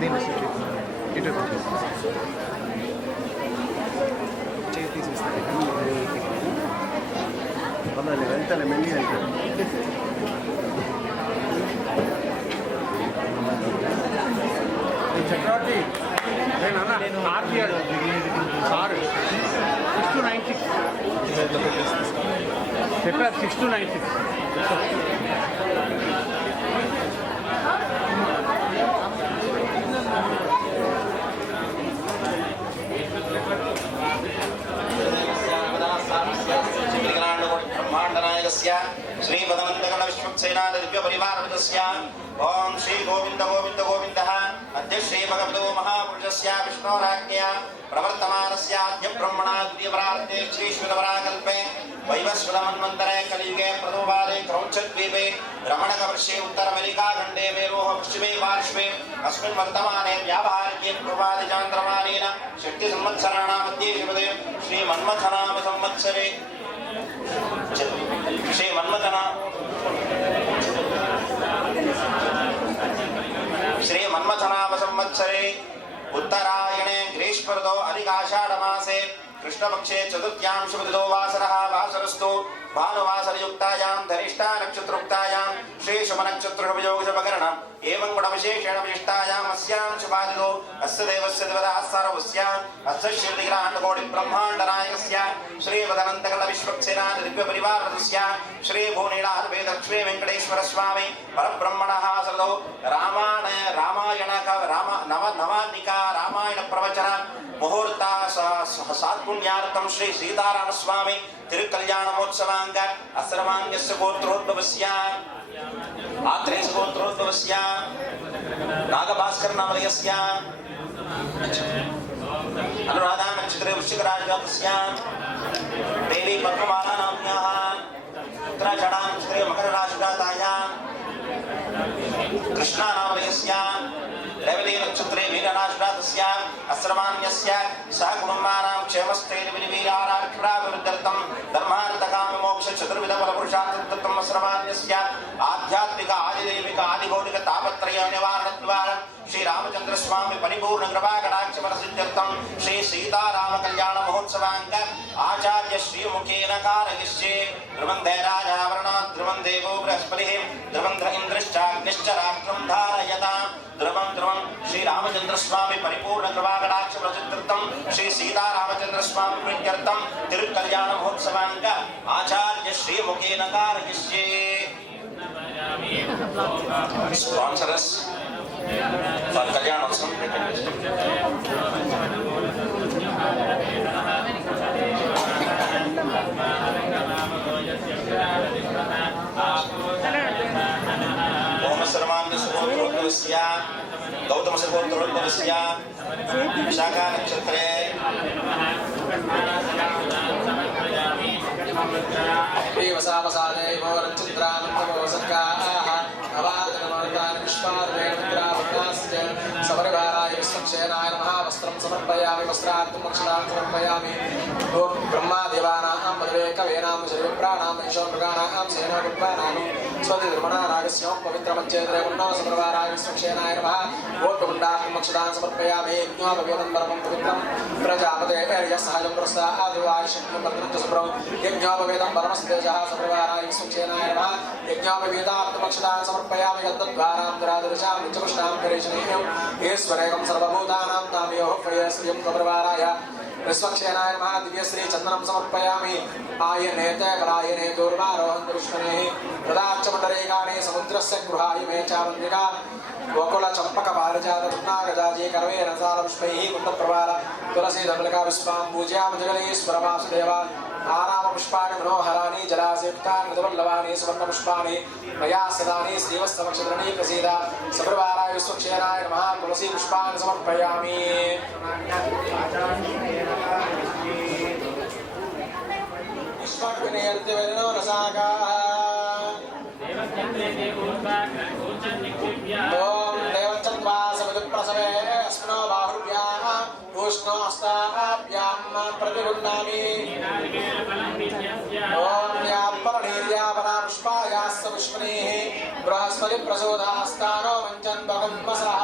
దీన్ని ఇటు చేయి తీసేస్తాను పర్వాలేదు వెళ్తాను మెల్లి వెళ్తాను చక్రవర్తి నేను ఆర్పిఆర్ సార్ 6296 చెప్పారు 6296 ब्रह्मांडनायकस्य श्री पदनंदगण विश्वक्सेना दिव्य परिवारस्य ओम श्री गोविंद गोविंद गोविंदः अद्य श्री भगवतो महापुरुषस्य विष्णोराज्ञया प्रवर्तमानस्य आद्य ब्रह्मणा द्वितीयपरार्धे श्री श्वेतपराकल्पे वैवस्वतमन्वन्तरे कलियुगे प्रथमपादे क्रौञ्चद्वीपे रमणकवर्षे उत्तर अमेरिका खण्डे मेरोः पश्चिमे पार्श्वे अस्मिन् वर्तमाने व्यावहारिके पूर्वादिचान्द्रमानेन षष्टिसंवत्सराणां मध्ये शिवदे श्री मन्मथनाम संवत्सरे श्री मन्मथनाम संवत्सरे उत्तरायणे ग्रीष्मऋतौ अधिकाषाढमासे कृष्णपक्षे चतुर्थ्यां शुभदिनो वासरः वासरस्तु भानुवासरयुक्तायां धनिष्ठा नक्षत्रोक्तायां श्री शुभनक्षत्रशुभयोगशुभकरणम् एवं गुणविशेषेण विशिष्टायाम् अस्यां शुभादिनो अस्य देवस्य देवता सर्वस्याम् अस्य श्रीलिङ्गराण्डकोटिब्रह्माण्डनायकस्य श्रीवदनन्तकलविश्वक्सेना दिव्यपरिवारस्य श्री भूनीलाभेदक्ष्मी वेङ्कटेश्वरस्वामी परब्रह्मणः सदौ नवानिका रामायण प्रवचन मुहूर्त सात्पुण्यार्थं श्री सीतारामस्वामी तिरुकल्याणमोत्सवांग असर्वांगस्य गोत्रोद्भवस्य आत्रेयस्य गोत्रोद्भवस्य नागभास्कर नामधेयस्य अनुराधा नक्षत्रे वृश्चिक राशिजातस्य देवी पद्ममाला नाम्न्याः उत्तराषाढा नक्षत्रे मकर राशिजातायाः कृष्णा नामधेयस्य रेवती नक्षत्रे मीनराशिजातस्य अस्रमान्यस्य सह कुटुम्बानां क्षेमस्थैर्यविनिवीराराक्षणाभिवृद्ध्यर्थं धर्मार्थकाममोक्ष चतुर्विधफलपुरुषार्थदत्तम् अस्रमान्यस्य आध्यात्मिक आदिदैविक आदिभौतिक तापत्रय निवारणद्वारा श्री रामचंद्र स्वामी परिपूर्ण कृपा कटाक्ष प्रसिद्ध्यर्थं श्री सीताराम कल्याण महोत्सवांग आचार्य श्री मुखेन कारयिष्ये ध्रुवन्धे राजावरणा ध्रुवं देवो बृहस्पतिः ध्रुवन्ध्र इंद्रश्चाग्निश्च राष्ट्रं धारयता ध्रुवं ध्रुवं श्री रामचंद्र स्वामी परिपूर्ण कृपा कटाक्ष प्रसिद्ध्यर्थं श्री सीतारामचंद्र स्वामी प्रीत्यर्थं तिरुकल्याण महोत्सवांग आचार्य श्री मुखेन कारयिष्ये sponsors for Kalyanotsavam. Om Sarvanya Sugotroddhavasya Gautama Sugotroddhavasya Vishakha Nakshatre Devasavasade Varanchitranandamo Sarkaha अवादनमर्दान विश्वार्वेण मित्रावज्ञास्य सपरिवाराय विश्वक्षेनाय नमः वस्त्रं समर्पयामि वस्त्रार्थं दक्षिणां समर्पयामि ओम ब्रह्मादेवानां मधुरे कवेनां शरीरप्राणां ईशोमृगाणां सेनाविद्वानां स्वतिधर्मणानागस्यों पवित्रमच्चेन्द्रे पुण्णो सपरिवाराय विश्वक्षेनाय नमः ओटुण्डार्थं दक्षिणां समर्पयामि यज्ञोपवेदं परमं पवित्रं प्रजापते यस्सहजं प्रसादादिवायुषं भद्रन्तसुब्रं यज्ञोपवेदं परमस्तेजः सपरिवाराय विश्वक्षेनाय नमः यज्ञोपवेदार्थं दक्षिणां समर्पयामि गन्धद्वारां दुरादर्शां नित्यपुष्टां करेशनीयं ईश्वरेकं सर्वभूतानां तामयोः प्रयस्रियं सपरिवाराय विश्वक्षेनाय नमः दिव्यश्री चन्दनं समर्पयामि आयनेते परायणे दूर्वारोहं दुष्मनेः प्रदाक्षमण्डलेकानि समुद्रस्य गृहाय मे चावन्दिका गोकुल चंपक पारिजात पुन्नागजाजी करवेण सालपुष्पैः कुन्दप्रवाल तुलसी दमलिका पुष्पां पूजयामि जगदीश्वर वासुदेव आनाम पुष्पाणि मनोहराणि जलाशयुक्तानि मृदुवल्लभानि सुवर्णपुष्पाणि मया सदानि श्रीवत्सवक्षधरणी प्रसीद सपरिवाराय विश्वक्षेनाय नमः तुलसी पुष्पाणि समर्पयामि विश्वग्नेर्दिवेनो रसागाः ओम देवचन्द्वासविदुप्रसवे अस्मनो बाहुभ्याः उष्णो हस्ताभ्यां प्रतिगृह्णामि ओम यापरणीर्यापरापुष्पायास्य पुष्पणेः बृहस्पतिप्रसूदास्तानो मञ्चन् भगन्मसः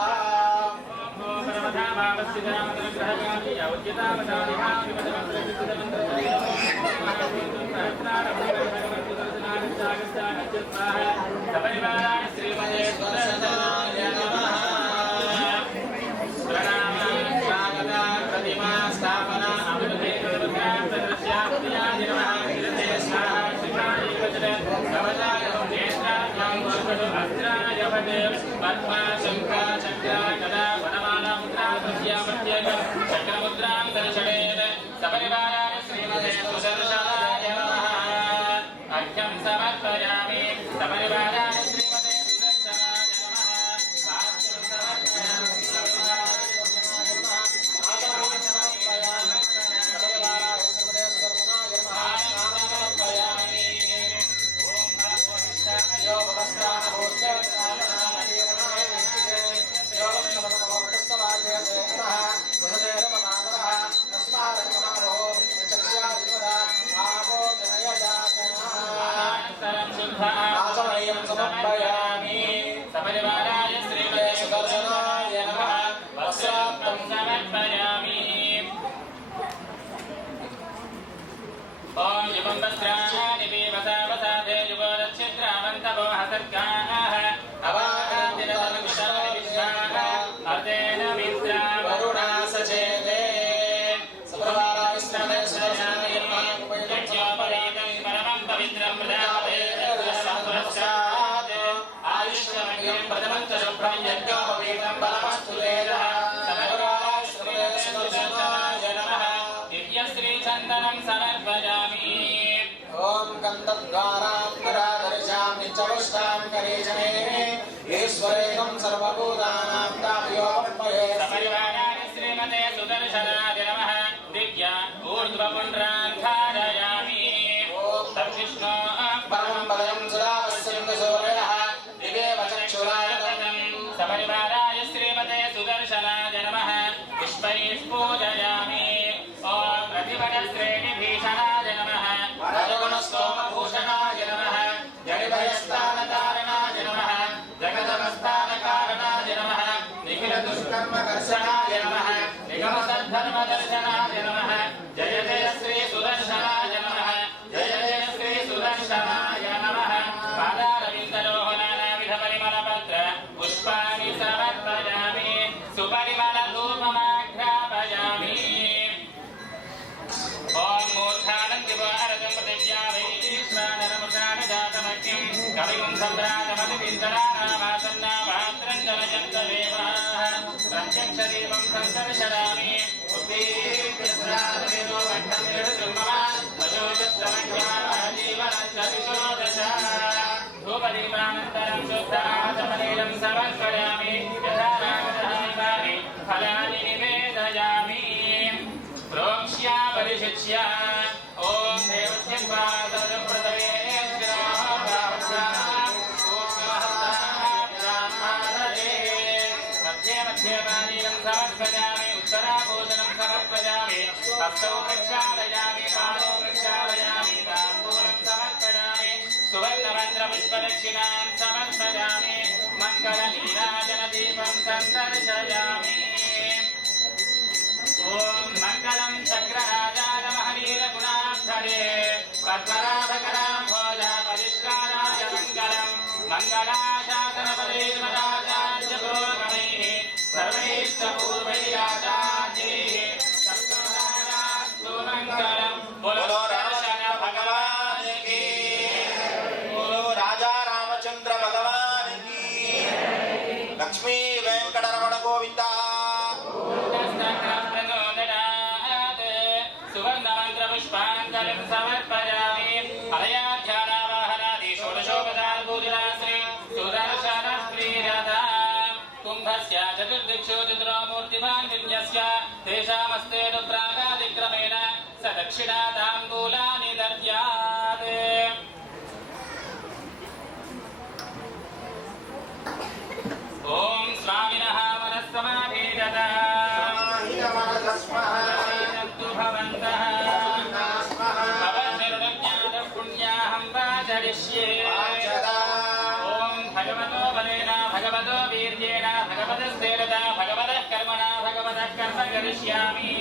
भगवतो वीर्येण भगवतस्तेरता भगवतः कर्मणा भगवतः कर्म करिष्यामि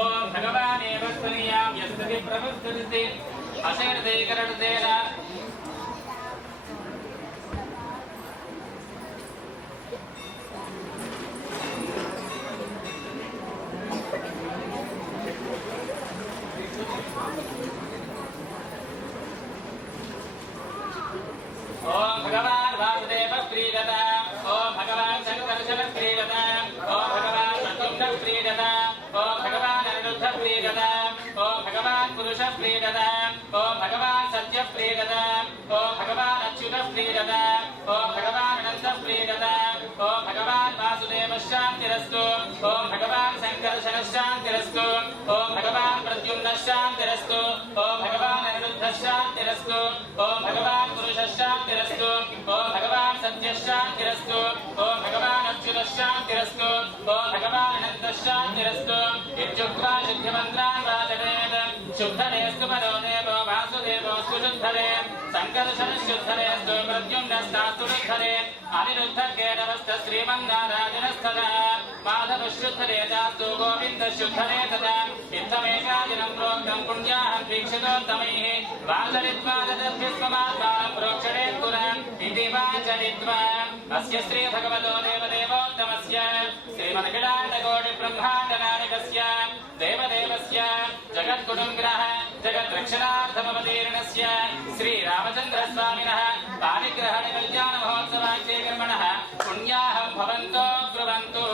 ओम भगवानेव स्तुतियां यस्तुति प्रमुस्तुति अशेर्दे करतेन ओम भगवान वासुदेव प्रीयता ओम भगवान शंकरशल प्रीयता ओम भगवान प्रद्युम्न प्रीयता ओम भगवान अनिरुद्ध प्रीयता ओम भगवान पुरुष प्रीयता ओम भगवान सत्य प्रीयता ओम भगवान अच्युत प्रीयता ओम भगवान अनंत प्रीयता ओम भगवान वासुदेव शांतिरस्तु ओम भगवान शंकरशल शांतिरस्तु ओम भगवान प्रद्युम्न शांतिरस्तु ओम भगवान अनिरुद्ध शांतिरस्तु ओम भगवान पुरुष शांतिरस्तु ओम भगवान सत्य शांतिरस्तु ओम भगवान अच्युत शांतिरस्तु ओम भगवान अनंत शांतिरस्तु इत्युक्त्वा शुद्धिमन्त्रान् वाचयेत् शुद्धरेस्तु परो देवो वासुदेवोऽस्तु शुद्धरे संकर्षण शुद्धरेस्तु प्रद्युम्नस्तास्तु शुद्धरे अनिरुद्ध केशवस्तु श्रीमन्नारायणस्तदा माधव शुद्धरे चास्तु गोविन्द शुद्धरे तदा इत्थमेकादिनं प्रोक्तं पुण्याहं वीक्षितोत्तमैः वाचयित्वा तदभ्यस्ममात्मानं प्रोक्षणे पुरान् इति वाचयित्वा अस्य श्री भगवतो देवदेवोत्तमस्य श्रीमन्खिलाण्डकोटिब्रह्माण्डनायकस्य देवदेवस्य जगद्गुणुग्रह जगद्रक्षणार्थमवतीर्णस्य श्रीरामचन्द्रस्वामिनः पाणिग्रहणकल्याणमहोत्सवाख्ये कर्मणः पुण्याहं भवन्तो ब्रुवन्तु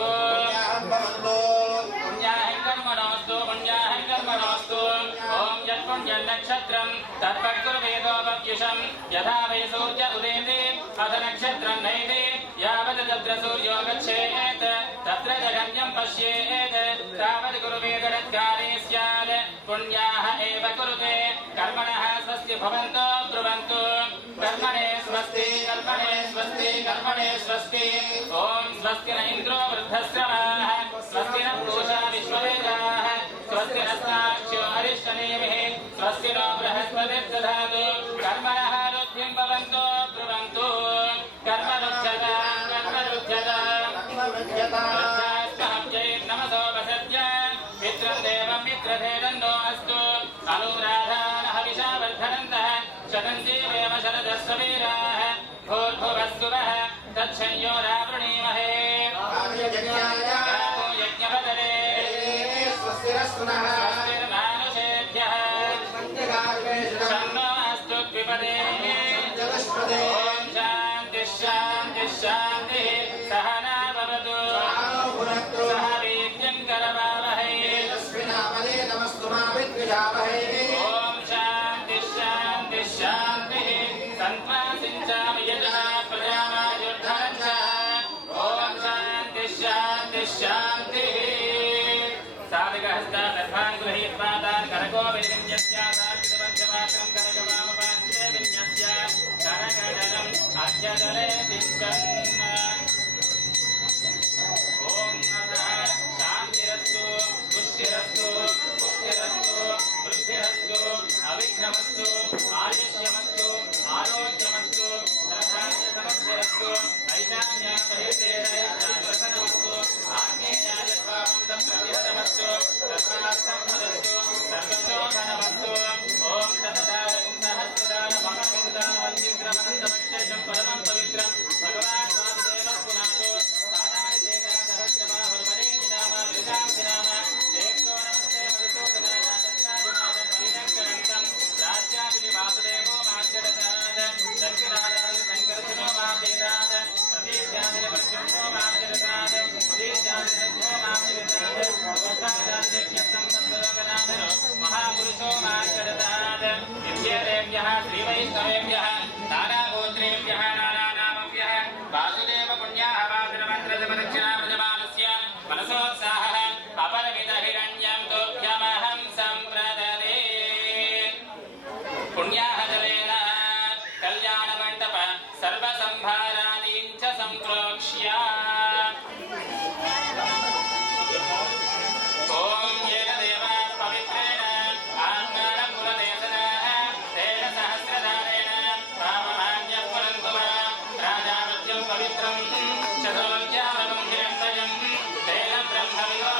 पुण्याहं कर्मणोऽस्तु पुण्याहं कर्मणोऽस्तु ॐ यत्पुण्यन्नक्षत्रं तत्पत्कुर्वेदोपव्युषं यथा वै सूर्य उदेति अथ नक्षत्रं नैति यावत् तत्र सूर्यो गच्छेत् तत्र जगन्यं पश्येत् तावत् कुर्वेदरत्कारे स्यात् पुण्याः एव कुरुते कर्मणः स्वस्ति भवन्तो ब्रुवन्तु कर्मणे स्वस्ति कर्मणे स्वस्ति कर्मणे स्वस्ति ॐ स्वस्ति न इन्द्रो वृद्धश्रवाः स्वस्ति न पूषा विश्ववेदाः स्वस्ति नस्ताक्ष्यो अरिष्टनेमिः स्वस्ति नो बृहस्पतिर्दधातु कर्मणः रुद्धिं भवन्तो ब्रुवन्तु कर्मरुध्यता नमसो वसत्य मित्रं देवं मित्रधेदन्नो अस्तु अनुराधानः विशावर्धनन्तः शतं जीवेम शरदस्व वीराः भूर्भुवस्सुवः तच्छंयो रावृणीमहे यज्ञपदरे स्वस्तिर्मानुषेभ्यः शन्नो अस्तु द्विपदे ॐ शान्तिः शान्तिः शान्तिः सहना भवतु सह वीर्यं करवावहै ॐ शान्तिः शान्तिः शान्तिः सन्त्वासिञ्चामि यजना प्रजामायुर्धनं च ॐ शान्तिः शान्तिः शान्तिः साधकहस्ता दर्भान् गृहीत्वा तान् करकोविन्यस्यासार्जितवध्यवाक्रं करकवामपाञ्चे विन्यस्य करकजलम् अध्यजले तिष्ठन् ॐ अतः शान्तिरस्तु पुष्टिरस्तु पुष्टिरस्तु वृद्धिरस्तु अविघ्नमस्तु आयुष्यमस्तु आरोग्यमस्तु धनधान्यसमृद्धिरस्तु ऐशान्यापरितेजयस्तु आग्नेयायत्वामन्तप्रतिहतमस्तु सर्वार्थमस्तु सर्वशोधनमस्तु ॐ ततदारं सहस्रदानमहमिदानवन्दिग्रमनन्तमक्षेषं परमं पवित्रं भगवान् वासुदेवः पुनातो तानानि देवा सहस्रबाहुर्वरेणि नाम वृतांसि नाम देवो नमस्ते मधुसूदनाय तत्राभिमानं परिरङ्करन्तं राज्यादिति वासुदेवो मार्जरतात् दक्षिणादाय सङ्कर्षणो मार्जयतात् प्रतीत्यादिपश्चिमो मार्जरतात् उदीत्यादिसद्यो मार्जरतात् अवस्थादाद्यज्ञस्तं तत्सर्वकदाधरो महापुरुषो मार्जरतात् इत्येतेभ्यः श्रीवैष्णवेभ्यः नानागोत्रेभ्यः नानानामभ्यः वासुदेव पुण्याः वासुरमन्त्रजपदक्षिणाव्रजमानस्य मनसोत्साहः अपरमितहिरण्यं तुभ्यमहं सम्प्रददे पुण्याः जलेन कल्याणमण्डप सर्वसंभारादीं च सम्प्रोक्ष्य ॐ येन देवाः पवित्रेण आत्मानं पुरदेशनाः तेन सहस्रधारेण काममान्यः पुरन्तु राजावत्यं पवित्रं शतोऽध्यावनं हिरण्मयं तेन ब्रह्मविदो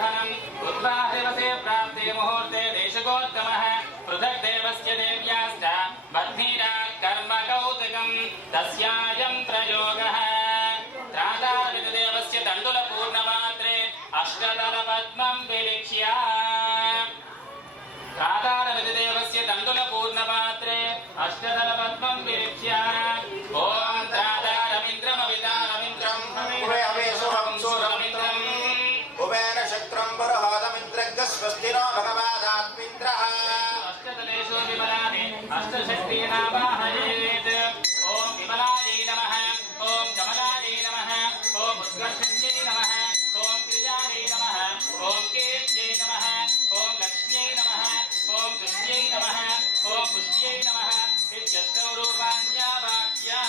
वर्धनम् उद्वाहदिवसे प्राप्ते मुहूर्ते देशकोत्तमः पृथक् देवस्य देव्याश्च बध्नीरात् कर्म कौतुकम् तस्यायं प्रयोगः त्रातारविददेवस्य तण्डुलपूर्णपात्रे अष्टदलपद्मं विलिख्य त्रातारविददेवस्य तण्डुलपूर्णपात्रे अष्टदलपद्मं विलिख्य ॐ त्रातारमिन्द्रमवितारमिन्द्रं हवेशुरमिन्द्रम् कुबेर शक्रं बरहादमिन्द्रज्ञ स्वस्ति नो भगवादात्मिन्द्रः अष्टदलेषु विमलानि अष्टशक्तीनावाहयेत् ॐ विमलायै नमः ॐ कमलायै नमः ॐ उत्कर्षण्यै नमः ॐ क्रियायै नमः ॐ कीर्त्यै नमः ॐ लक्ष्म्यै नमः ॐ तुष्ट्यै नमः ॐ पुष्ट्यै नमः इत्यष्टौ रूपाण्यावाक्या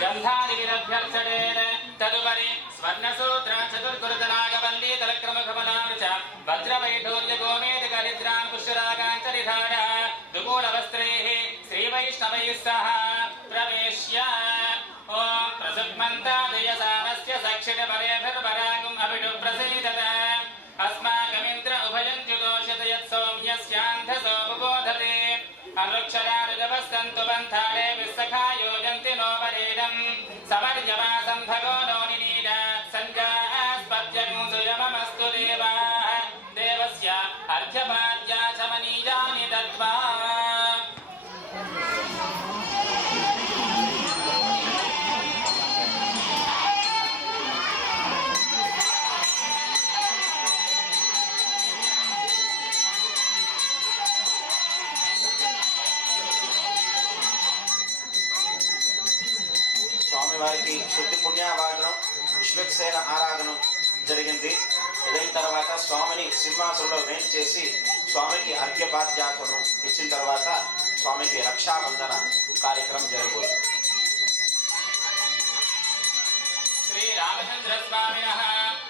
गन्धादिभिरभ्यर्चनेन तदुपरि स्वर्णसूत्र चतुर्गुरुतनागवल्ली तलक्रमकमलार्च वज्रवैढूर्य गोमेधिकरिद्रान् पुष्यरागाञ्चरिधार दुकूलवस्त्रैः श्रीवैष्णवैः सह प्रवेश्य ॐ प्रसुग्मन्तादयसामस्य सक्षिणपरेभिर्परागुम् अभिषु प्रसीदत अस्माकमिन्द्र उभयं च्युतोषित यत्सौम्यस्यान्धसोपबोधते अनुक्षरारुजवस्तन्तु पन्थाले विस्सखा योजन्ति नो परेदम् समर्यमासं भगो नो निनीडात् सञ्जास्पत्यगुंसुयममस्तु देवाः देवस्य अर्घ्यपाद्या च मनीयानि दत्त्वा స్వామివారికి శుద్ధి పుణ్యావాదనం విశ్వక్సేన ఆరాధన జరిగింది. ఇదైన తర్వాత స్వామిని సింహాసనంలో వేంచేసి స్వామికి అర్ఘ్యపాద్యాచరణం ఇచ్చిన తర్వాత స్వామికి రక్షాబంధన కార్యక్రమం జరగబోతుంది. శ్రీ రామచంద్ర స్వామినః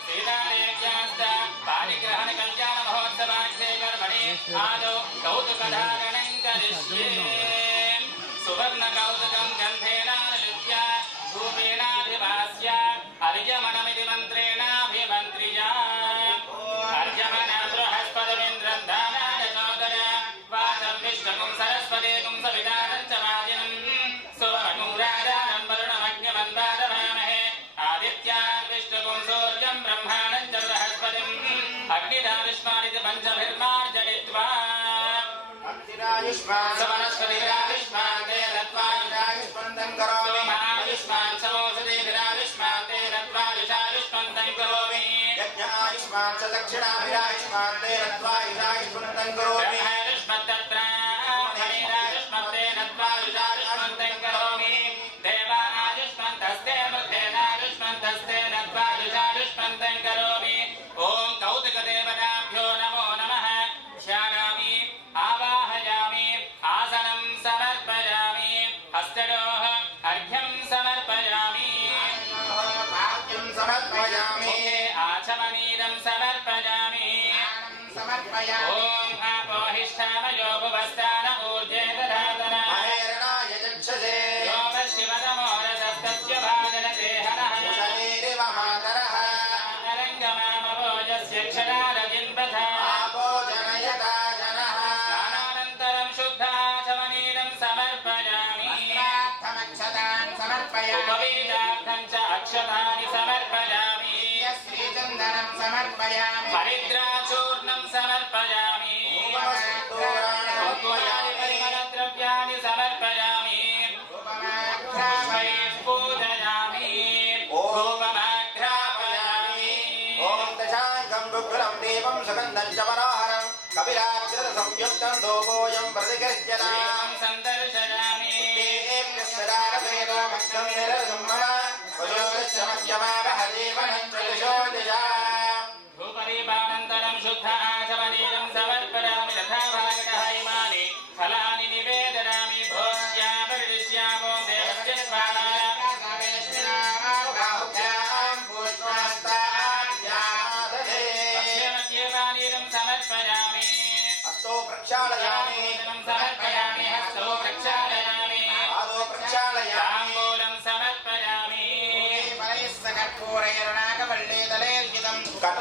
సీతాదేవ్యాశ్చ పాణిగ్రహణ కళ్యాణ మహోత్సవాఖ్యే కర్మణి ఆదౌ కౌతుకధారణం కరిష్యే సువర్ణ కౌతుకం గంధేనానులిప్య ధూపేనాభివాస్య అర్యమణమితి మంత్రేణాభిమంత్ర్య అర్యమణ బృహస్పతిమింద్రం దానాయ చోదర వాచం విష్ణుం సరస్వతేకుం సవితారం చ వాజినం సోమకుం రాజానం వరుణమగ్నిమన్వాదమామహే ఆదిత్యాన్ విష్ణుం సూర్యం బ్రహ్మాణం చ బృహస్పతిం అగ్నిరావిష్మానితి పంచభిర్మార్జయిత్వా సమనస్పతిరావిష్మాన్ తే రత్వాయుషాయుష్మంతం కరోమి ఆయుష్మాన్ సమోసదేభిరావిష్మాన్ తే రత్వాయుషాయుష్మంతం కరోమి యజ్ఞాయుష్మాన్ చ దక్షిణాభిరాయుష్మాన్ తే రత్వాయుషాయుష్మంతం కరోమి బ్రహ్మాయుష్మత్తత్రాయుష్మత్తేరాయుష్మత్తే రత్వాయుషాయుష్మంతం కరోమి దేవాయుష్మంతస్తే మృతేనాయుష్మంతస్తే రత్వాయుషాయుష్మంతం కరోమి ఓం కౌతుకదేవతాభ్యో నమో నమః ధ్యాయామి ఆవాహయామి ఆసనం సమర్పయామి హస్తయోః అర్ఘ్యం సమర్పయామి పాద్యం సమర్పయామి ఆచమనీరం సమర్పయామి ఓం ఆపోహిష్టామయో భువస్థాన ఊర్జే దధాతన మహేరణాయ చక్షసే యోగ శివతమోరసస్తస్య భాజనతే హరః శరీరివ మాతరః అరంగమామభోజస్య క్షరారజిన్వథా ఆపో జనయతా జనః స్నానానంతరం శుద్ధాచమనీరం సమర్పయామి సమక్షతాన్ సమర్పయామి ఉపవీతార్థం చ అక్షతాని సమర్పయామి శ్రీచందనం సమర్పయామి హరిద్రాచూర్ణం సమర్పయామి పుష్పాణి పరిమళద్రవ్యాణి సమర్పయామి పుష్పై పూజయామి ధూపమాఘ్రాపయామి ఓం దశాంగం రుగ్రం దేవం సుగంధం చ మనోహరం కపిలాగ్రత సంయుక్తం దోపోయం ప్రతిగర్జనా ఏవం సందర్శయామి ఏకస్వరారవేదో భక్తం నిరసం మమ వశోగశ్చమఖ్యమావహ జీవనం చ యశోదిశా ధూపదీపానంతరం శుద్ధ ఆచమనీరం సమర్పయామి తథా భాగతః ఇమాని ఫలాని నివేదయామి భోజ్యాపరిష్యామో దేవస్య స్వాహాయ బాహుభ్యాం పుష్పాస్తాద్యాదధే మధ్య మధ్యే పానీరం సమర్పయామి అస్తో ప్రక్షాళయామి భోజనం సమర్పయామి హస్తో ప్రక్షాళయామి పాదో ప్రక్షాళయామి తాంబూలం సమర్పయామి కర్పూరైర్నాగవల్లీదలేర్యుతం కట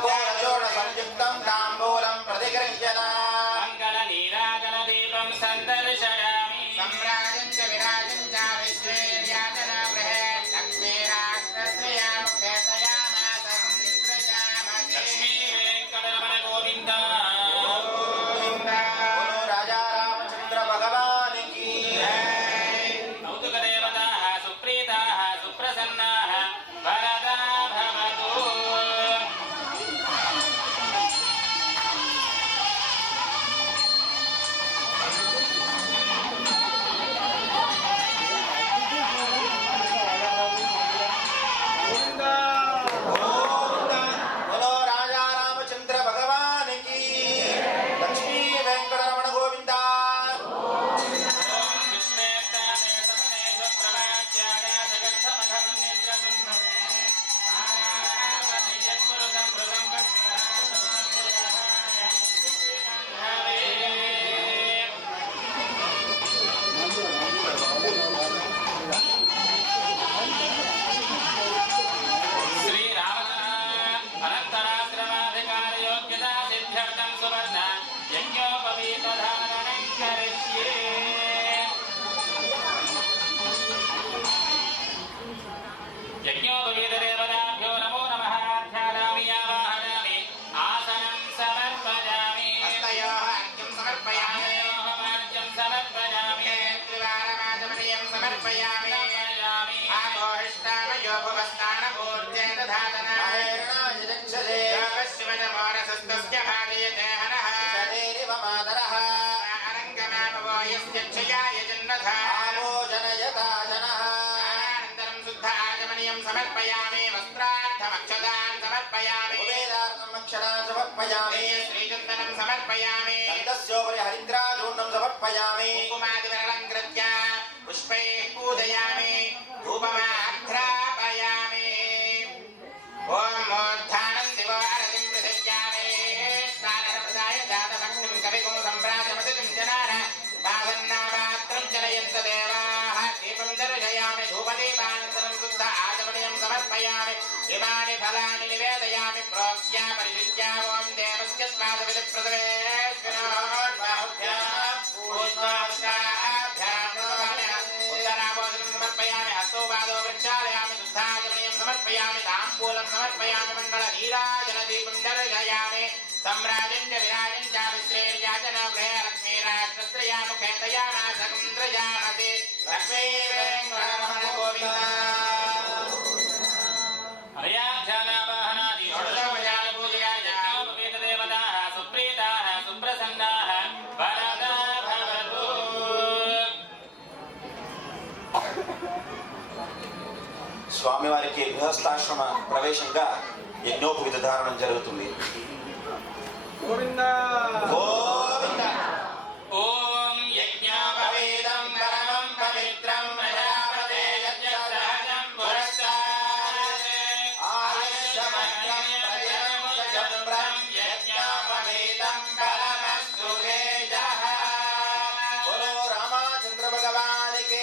समर्पयामि आमोहिष्टामयो भुवस्तानमूर्ते दधातना योगशिवनमोरसस्तस्य भागयते हनः शरीरिव मातरः अरङ्गमामवो यस्य क्षयाय जन्नथा जनयता जनः अनन्तरं शुद्ध आचमनीयं समर्पयामि वस्त्रार्थमक्षतां समर्पयामि वेदार्थम् अक्षरान् समर्पयामि श्रीचन्दनं समर्पयामि गन्धस्योपरि हरिद्राचूर्णं समर्पयामि कुङ्कुमादिवरलङ्कृत्य पुष्पैः पूजयामि धूपमाघ्रापयामि ॐ मूर्धानं दिवो अरतिं पृथिव्यामि स्नानप्रदाय जातभक्तिं कविगुं सम्प्राजमतिं जनार वासन्नापात्रं जनयन्तदेवाः दीपं दर्शयामि धूपदीपानन्तरं शुद्ध आचमनीयं समर्पयामि इमानि फलानि निवेदयामि प्रोक्ष्या परिशुच्या ॐ देवस्य समर्पयामि हस्तोपादो प्रक्षालयामि शुद्धाचमनीयं समर्पयामि ताम्बूलं समर्पयामि मङ्गलनीराजनदीपं दर्शयामि सम्राजं च विराजं च विश्रेर्याजन गृहे लक्ष्मीराष्ट्रस्त्रिया मुखे तयामासकं त्रयामते लक्ष्मी वेङ्कटरमण गोविन्द స్వామివారికి గృహస్థాశ్రమ ప్రవేశంగా యజ్ఞోపవిత ధారణం జరుగుతుంది. గోవిందా గోవింద ఓం యజ్ఞోపవీతం పరమం పవిత్రం ప్రజాపతే యజ్ఞసహజం పురస్కారాత్ ఆయుష్యమగ్రం ప్రజనం యజ్ఞోపవీతం పరమస్తు తేజః బోలో రామచంద్ర భగవానికి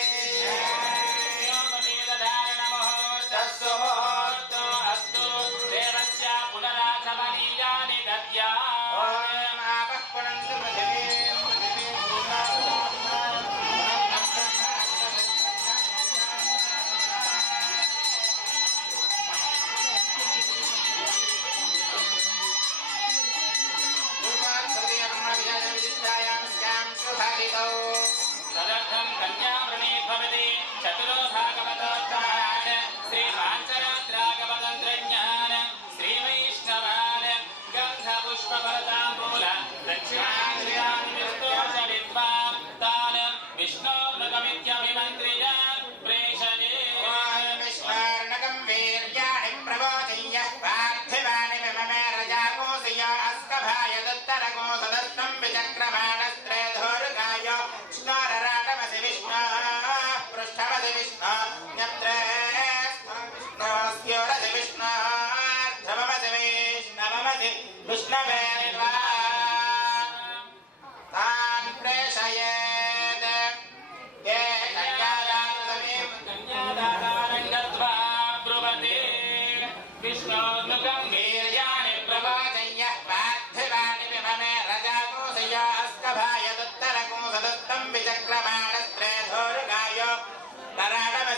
యజ్ఞోపవీతధారణముహూర్తస్సు ముహూర్తో అస్తు దేవస్య పునరాచమనీయాని దద్యాత్ तदर्थं कन्यावृणे भवति चतुरो भागवतोत्तरान् श्रीमाञ्चरात्रागमतन्त्रज्ञान श्रीवैष्णवान् गन्धपुष्पभरताम्बूल दक्षिणाङ्ग्रियान् विस्तोष विद्वान् तान् विष्णोर्नकमित्यभिमन्त्र्य प्रेषयेत् विष्णोर्नकं वीर्याणि प्रवोचय्यः पार्थिवानि विममे रजाकोसय अस्कभाय दत्तरगो सदस्तं विचक्रमाणस्त्रेधोर्गाय स्नोरराटमसि विष्णो पृष्ठमसि विष्णो न्यत्रेस्योरसि विष्णोर्ध्रुवमसि विष्णवमसि विष्णवे तान् प्रेषयेत् ये कन्यादातारं गत्वा ब्रुवते विष्णोर्नुकं वीर्याणि प्रवाचय्यः पार्थिवानि विममे रजाकोसय अस्कभाय दत्तरगो सदस्तं विचक्रमाणस्त्रेधोर्गाय नराटमसि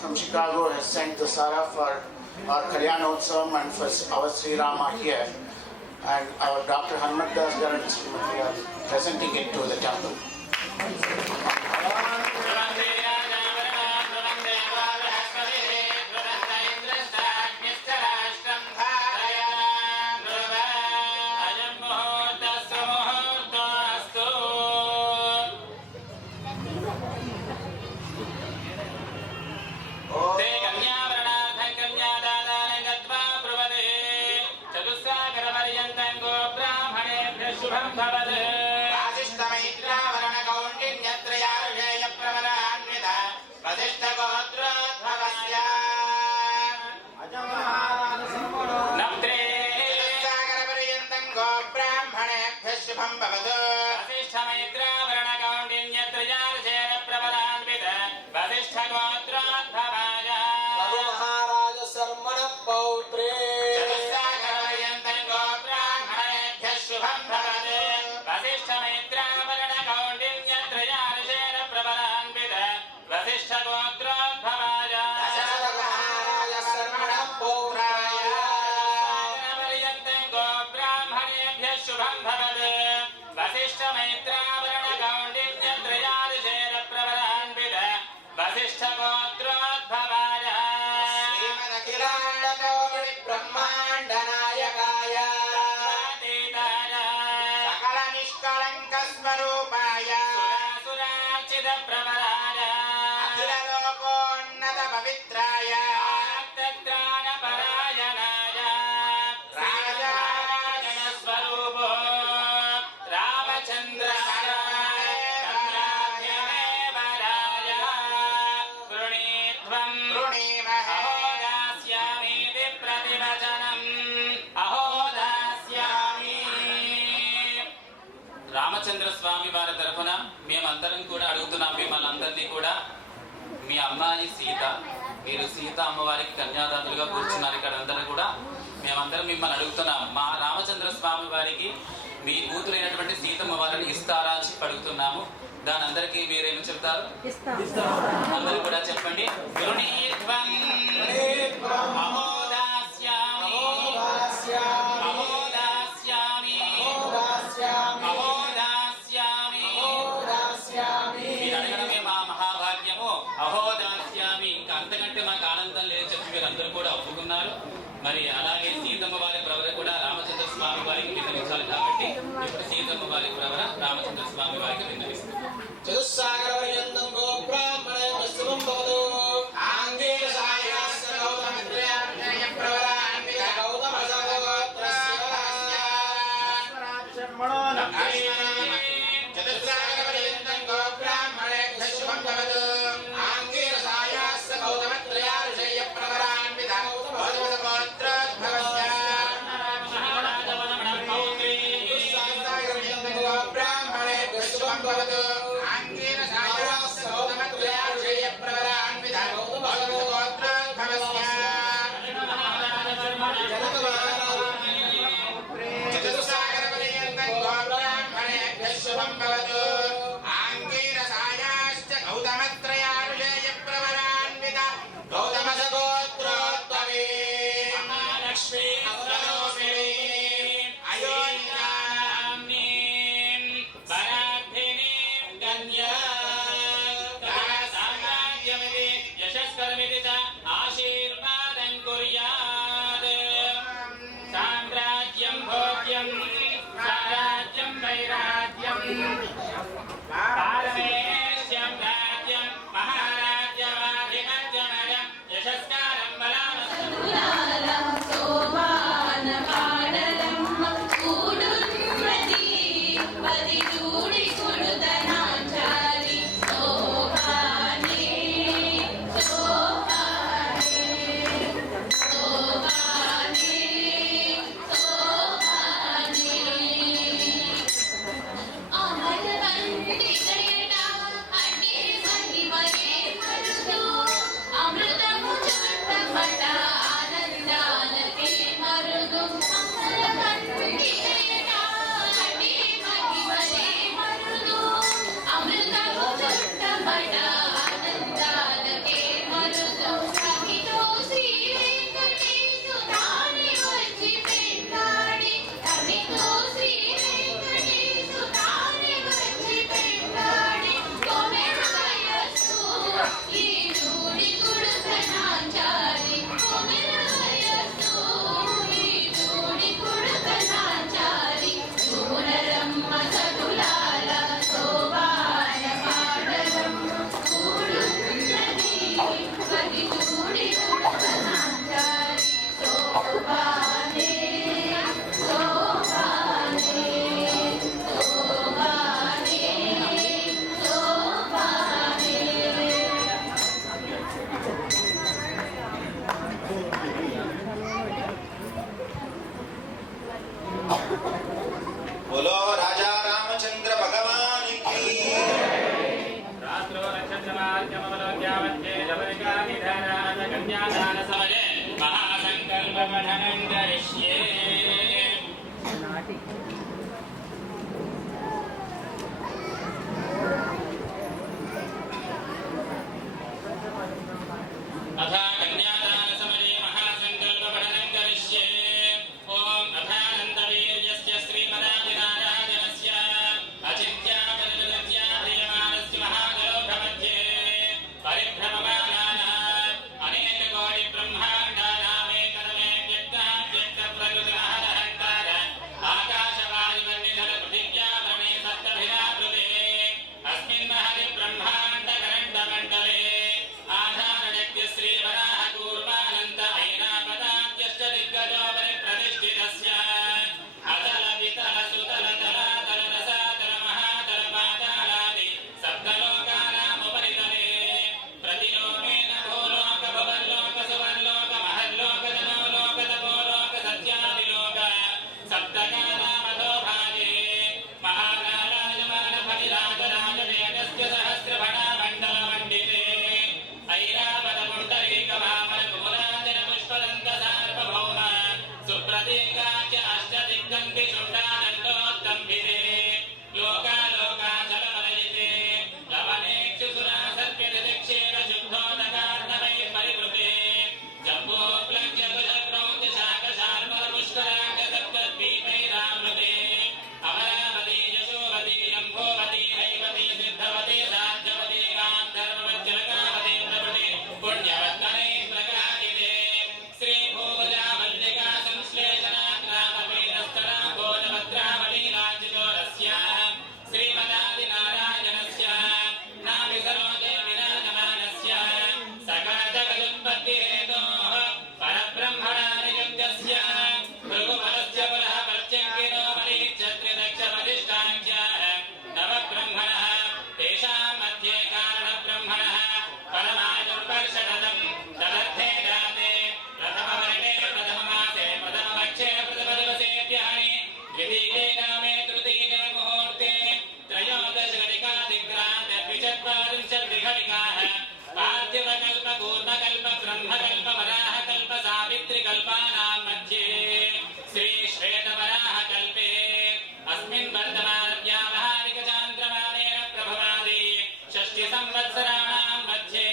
from Chicago has sent the Sara for our Kalyanotsavam and for our Sri Rama here. And our Dr. Hanumat Das Garu and Srimati are presenting it to the temple. Ramachandra స్వామి వారి తరఫున మేమందరం కూడా అడుగుతున్నాం మిమ్మల్ని అందరినీ కూడా, మీ అమ్మాయి సీత, మీరు సీత అమ్మవారికి కన్యాదాతులుగా కూర్చున్నారు ఇక్కడ అందరూ కూడా, మేమందరం మిమ్మల్ని అడుగుతున్నాం, మా రామచంద్ర స్వామి వారికి మీ కూతురైనటువంటి సీతమ్మ వారిని ఇస్తారా అని చెప్పి అడుగుతున్నాము. దాని అందరికీ మీరేమి చెప్తారు? అందరూ కూడా చెప్పండి. మీరు అడగడమే మా మహాభాగ్యము. అహోదాస్యామి, ఇంకా అంతకంటే మాకు ఆనందం లేదు చెప్పి మీరు అందరూ కూడా ఒప్పుకున్నారు. మరి అలాగే సీతమ్మ వారి ప్రవర కూడా రామచంద్ర స్వామి వారికి విన్నవించాలి కాబట్టి ఇప్పుడు సీతమ్మ వారి ప్రవర రామచంద్ర స్వామి వారికి విన్నవిస్తారు. Angela बोलो राजा रामचंद्र भगवान की। रात्रो नक्षत्रमार्गमवलोक्यावध्ये जवनिकानिधनाथ कन्यादानसमये महासङ्कल्पपठनं करिष्ये। अथ कन्यादानसमये महासङ्कल्पपठनं करिष्ये। ॐ अथानन्दवीर्यस्य श्रीमदादिनारायणस्य अचिन्त्यापरिलज्या प्रियमाणस्य महाजलोकमध्ये परिभ्रममानानाम् अनेककोटिब्रह्माण्डानामेकतमे व्यक्तप्रकृतिमहदहङ्कार आकाशवायुवर्णिधरपृथिव्यावरणे सप्तभिरावृते अस्मिन् महति ब्रह्माण्डकरण्डमण्डले श्रीवराहकूर्मानन्द ऐरावताद्यश्च दिग्गजोपरि प्रतिष्ठितस्य अतल वितल सुतल तलातल रसातल महातल पातालादि सप्तलोकानामुपरितले प्रतिलोमेन भूलोक भुवल्लोक सुवर्लोक महल्लोक जनोलोक तपोलोक सत्यादिलोक सप्तकानामधो भागे महाकालायमान फलिराजराजनेकस्य सहस्रभटामण्डलमण्डिते ऐरावतपुण्डरीकभामरकुमुराजनपुष्पदन्तसार्वभौम सुप्रतीकाच्य अष्टदिग्गन्ति शुण्डानन्दोत्तम्भिते लोकालोकाचलमलयिते लवनेक्षुसुरासर्प्यतिदिक्षेण शुद्धोदकार्णवैः परिवृते जम्बोप्लक्ष्य कुशक्रौञ्च शाकशार्मलपुष्कराङ्गसप्तद्वीपैरावृते अमरावती यशोवती रम्भोवती रैवती सिद्धवती साध्यवती गान्धर्ववज्रकावती प्रभृति पुण्यवर्तने प्रकाशिते श्रीभूजा मल्लिका संश्लेषणाग्रामपीठस्थला भोजभद्रावली राज्यगोरस्याः श्रीमदादिनारायणस्य नाभिसरोजे विराजमानस्य सकलजगदुत्पत्तिहेतोः परब्रह्मणानियुक्तस्य भृगुफलस्य पुनः प्रत्यङ्गिरो बलिच्छत्रिदक्षपदिष्टाख्याः नवब्रह्मणः तेषां मध्ये कारणब्रह्मणः परमायुर्वर्षशतम् तदर्थे जाते प्रथमवर्णे प्रथममासे प्रथमपक्षे प्रथमदिवसेभ्यः द्वितीये नामे तृतीये मुहूर्ते त्रयोदशघटिकादिक्रान्तद्विचत्वारिंशद्विघटिकाः पार्थिवकल्पकूर्मकल्प ब्रह्मकल्प वराहकल्प सावित्रिकल्पानां मध्ये श्रीश्वेतवराहकल्पे अस्मिन् वर्तमानव्यावहारिकचान्द्रमानेन प्रभवादि षष्टिसंवत्सराणां मध्ये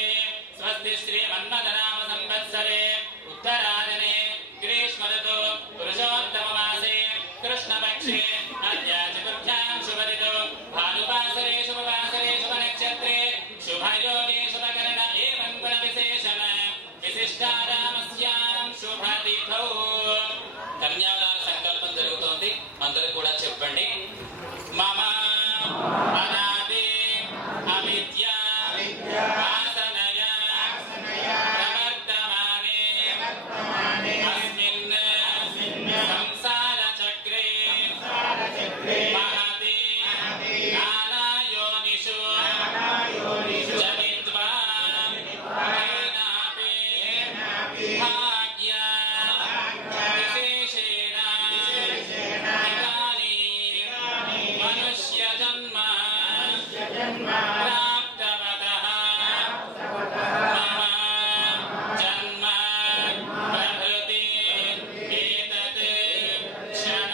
स्वस्ति श्रीमन्मथनाम संवत्सरे उत्तरायणे ग्रीष्मऋतौ पुरुषोत्तममासे कृष्णपक्षे अद्य चतुर्थ्यां शुभदितो भानुवासरे शुभवासरे शुभनक्षत्रे शुभयोगे शुभकरण एवं गुणविशेषण विशिष्टारामस्यां शुभतिथौ కన్యాదాన సంకల్పం జరుగుతోంది. అందరూ కూడా చెప్పండి. మమ అనాది అవిద్య వాసనయ ప్రవర్తమానే అస్మిన్ సంసార చక్రే మహతి నానాయోనిషు జనిత్వా ఏనాపి భాగ్య విశేషేణ ఇదానీం మనుష్య జన్మ ప్రాప్తవతః మమ జన్మ ప్రభృతి ఏతత్ క్షణ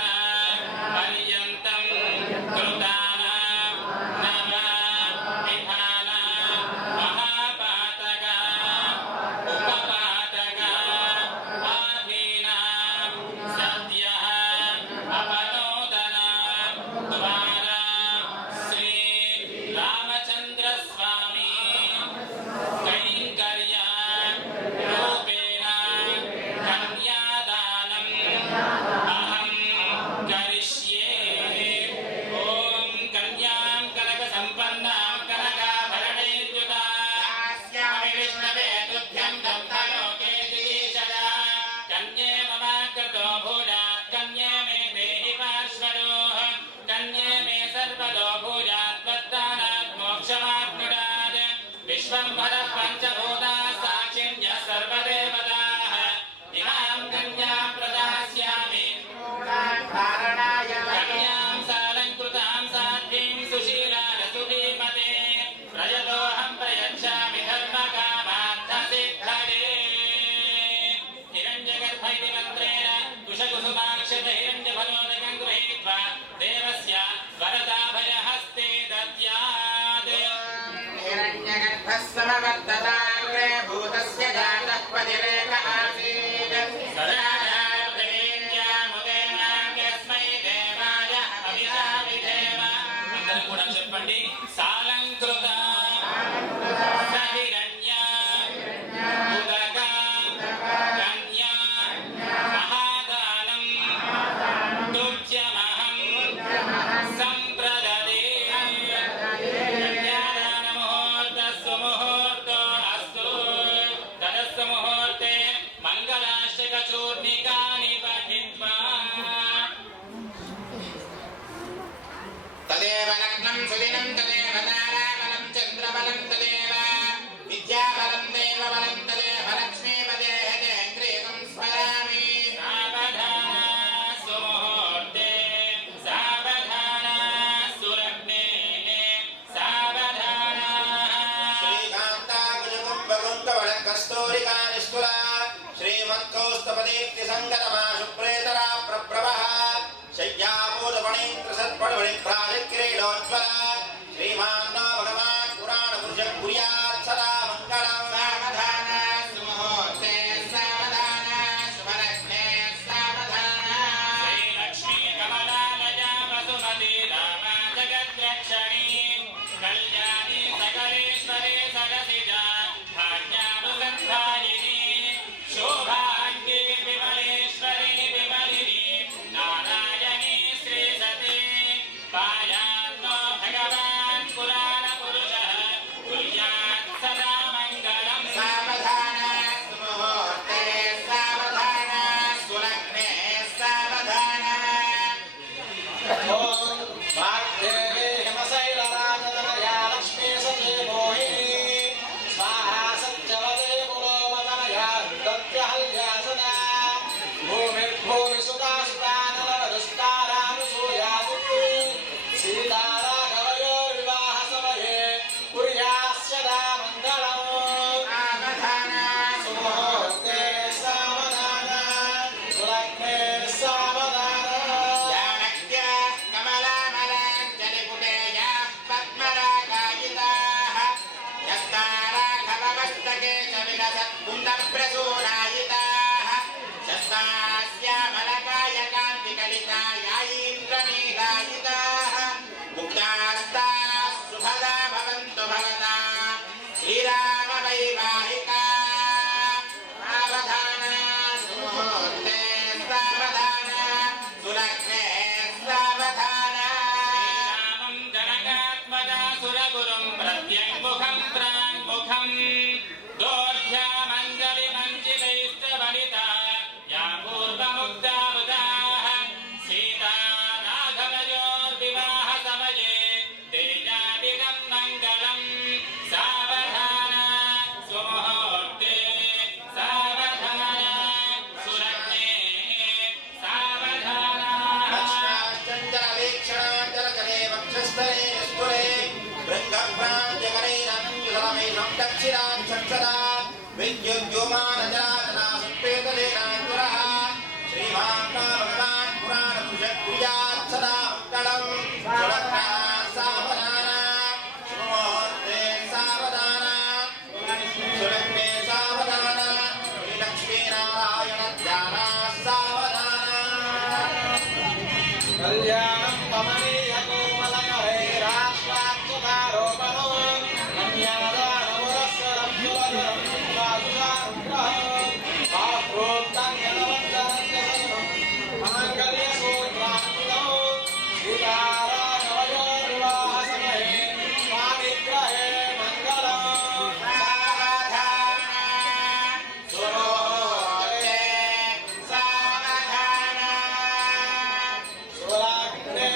పర్యంతం కృతానాం నవ విధాన మహాపాతక ఉపపాతక ఆధీనాం సద్యః అపనోదన ద్వారా శ్రీ రామచంద్ర స్వామి కైంకర్య రూపేణ కన్యాదానం అహం కరిష్యే. ఓం కన్యాం కనక సంపన్నాం కనకాభరణైర్యుతాస్యామి విష్ణవే తుభ్యం దత్తలోకే దిలీశదా కన్యే మమాకృతో భూజాత్ కన్యే మే దేహి పార్శ్వరోః కన్యే మే సర్వదో భూజాత్ వత్తానాత్ మోక్షమాప్నుడాత్ విశ్వంభర పంచభూతా సాక్షిణ్య సర్వదేవతాః ఇమాం కన్యాం ప్రదాస్యామి धारण तदाग्रे भूतस्य जातः पतिरेक आसीत् సదాదేవ్యాముదేవాస్మై దేవాయ అభిషామిదేవ అందరూ కూడా చెప్పండి సాలంకృత సహిరణ్య ఉదక కన్యా మహాదానం తుజ్యమహం సంప్రదదే కన్యాదాన ముహూర్తస్సు ముహూర్తో అస్తు తదస్సు ముహూర్తే మంగళాష్టక చూర్ణికాని పఠిత్వా तदेव लग्नं सुदिनं तदेव ताराबलं चन्द्रबलं तदेव विद्याबलं देवबलं तदेव लक्ष्मीपदे हतेन्द्रियं स्मरामि सावधाना सुमुहूर्ते सावधाना सुलग्ने सावधाना श्रीकान्ताकुजकुम्भकुन्तवडकस्तूरिका निष्ठुरा श्रीमत्कौस्तपदीप्ति सङ्गतमा शुप्रेतरा प्रप्रभः शय्यापूर्वणीकृसत्पणिभ्राजक्रीडोज्ज्वला श्रीमान्नो भगवान् पुराणपुरुषः कुर्यात् सदा मङ्गलम् सावधाना सुमुहूर्ते सावधाना शुभलग्ने सावधाना श्रीलक्ष्मी कमलालया वसुमती रामा जगद्रक्षणी कल्याणी सकलेश्वरी सरसिजा भाग्यानुसन्धायिनी शोभाङ्गी विमलेश्वरी विमलिनी नारायणी श्रीसती पायान्नो भगवान् पुराणपुरुषः कुर्यात् सदा मङ्गलम् सावधाना सुमुहूर्ते सावधाना सुलग्ने सावधाना वाग्देवी हिमशैलराजतनया लक्ष्मी सचे मोहिनी स्वाहा सत्यवते पुरोमतनया दत्यहल्या सदा भूमिर्भूमिसुता सुतानलदुस्तारानुसूयादिति सीताराघवयोर्विवाहसमये कुर्यास्यदा मङ्गलम् सावधाना सुमुहूर्ते सावधाना सुलग्ने सावधाना जानक्या कमलामलाञ्जलिपुटेया पद्मरागायिताः यस्ताराघवमस्तके च विलसत्कुन्दप्रसूनायिताः शस्तास्यामलकायकान्तिकलिताया इन्द्रनीलायिताः मुक्तास्ताः सुभदा भवन्तु भवता श्रीरामवैवाहिका सावधाना सुमुहूर्ते सावधाना सुलग्ने सावधाना श्रीरामं जनकात्मजा सुरगुरुं प्रत्यङ्मुखं प्राङ्मुखं दोर्ध्यामञ्जलिमञ्जितैस्तवनिता या पूर्वमुक्तावुदाः सीता राघवयोर्विवाहसमये तेजादिकं मङ्गलं सावधाना सुमुहूर्ते सावधाना सुलग्ने सावधाना चञ्चलवीक्षणाञ्जलकले वक्षस्थले निष्ठुरे बृङ्गप्राञ्जकरैरनन्दमेषं दक्षिणां सत्सदा विद्युद्योमानजलाजना सुप्रेतलेनान्तरः श्रीमान्नो भगवान् पुराणपुरुषः कुर्यात् सदा मङ्गलम् सुलग्ना सावधाना सुमुहूर्ते सावधाना सुलग्ने सावधाना श्रीलक्ष्मीनारायणध्याना सावधाना कल्याणं कमनीयकोमलकरैराश्वाच्युतारोपणो कन्यादानमुरस्सरं कुलधरं वासुदानुग्रहः आप्रोक्तं यदवन्तरञ्जसनं माङ्गल्यसूत्रान्वितौ सीताराघवयोर्विवाहसमये स्वामिग्रहे मङ्गलम् सावधाना सुमुहूर्ते सावधाना सुलग्ने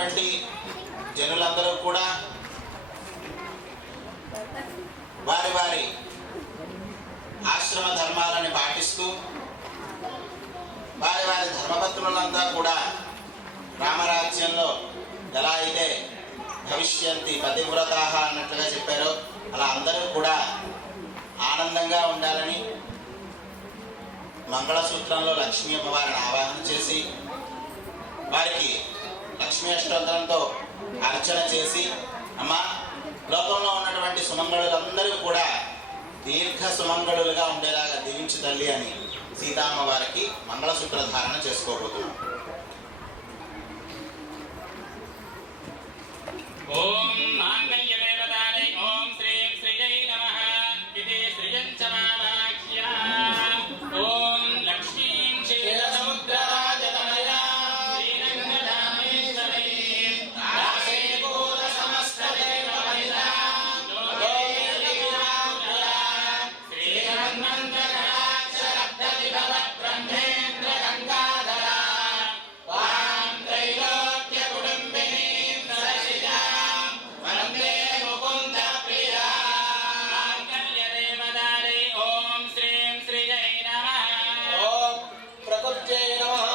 ఉన్నటువంటి జనులందరూ కూడా వారి వారి ఆశ్రమ ధర్మాలని పాటిస్తూ వారి వారి ధర్మపత్రులంతా కూడా రామరాజ్యంలో ఎలా అయితే భవిష్యంతి పతివ్రతాః అన్నట్లుగా చెప్పారో అలా అందరూ కూడా ఆనందంగా ఉండాలని మంగళసూత్రంలో లక్ష్మీ అమ్మవారిని ఆవాహన చేసి వారికి లక్ష్మీ అష్టోత్తరంతో అర్చన చేసి అమ్మ లోకంలో ఉన్నటువంటి సుమంగళులందరూ కూడా దీర్ఘ సుమంగళులుగా ఉండేలాగా దీవించు తల్లి అని సీతామ్మవారికి మంగళసూత్ర ధారణ చేసుకోబోతున్నాం. ఓం మాంగళ్యదేవతాయై ఓం శ్రీం శ్రీయై నమః ఇది శ్రీయంచమావాక్య ఓం లక్ష్మీం క్షీరసముద్రరాజతనయా శ్రీరంగధామేశ్వరీం దాసేభూత సమస్తదేవవనితాం శ్రీమన్మంతరాక్షరబ్ధవిభవ బ్రహ్మేంద్ర గంగాధరా వాం త్రైలోక్య కుటుంబినీం సరసిజాం వందే ముకుంద ప్రియా మాంగళ్యదేవతాయై ఓం శ్రీం శ్రీయై నమః ఓం ప్రకృత్యై నమః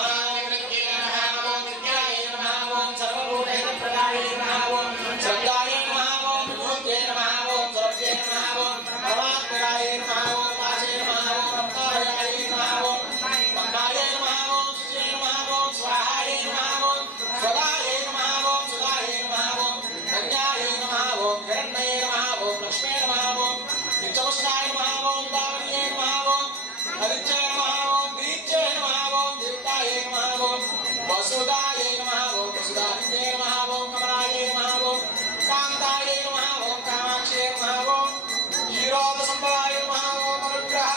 ఓం విద్యాయై నమః ఓం సర్వభూతైకప్రదాయై నమః ఓం శ్రద్ధాయై నమః ఓం విభూత్యై నమః ఓం సర్వజ్ఞై నమః ఓం పరమాత్మకాయై నమః ఓం కాశై నమః ఓం రత్నాలయాయై నమః ఓం పద్మాయై నమః ఓం శుచై నమః ఓం స్వాహాయై నమః ఓం స్వదాయై నమః ఓం సుధాయై నమః ఓం కన్యాయై నమః ఓం హిరణ్మయై నమః ఓం లక్ష్మీ నమః ఓం నిత్యవసనాయ నమః ఓం దావనీయై నమః ఓం హరిత్యై నమః ఓం దీప్త్యై నమః ఓం దీప్తాయై నమః ఓం వసుదాయై నమః ఓం వసుదానిత్యై నమః ఓం కమలాయై నమః ఓం కాంతాయై నమః ఓం కామాక్షై నమః ఓం క్షీరోద సంభవాయ నమః ఓం అనుగ్రహ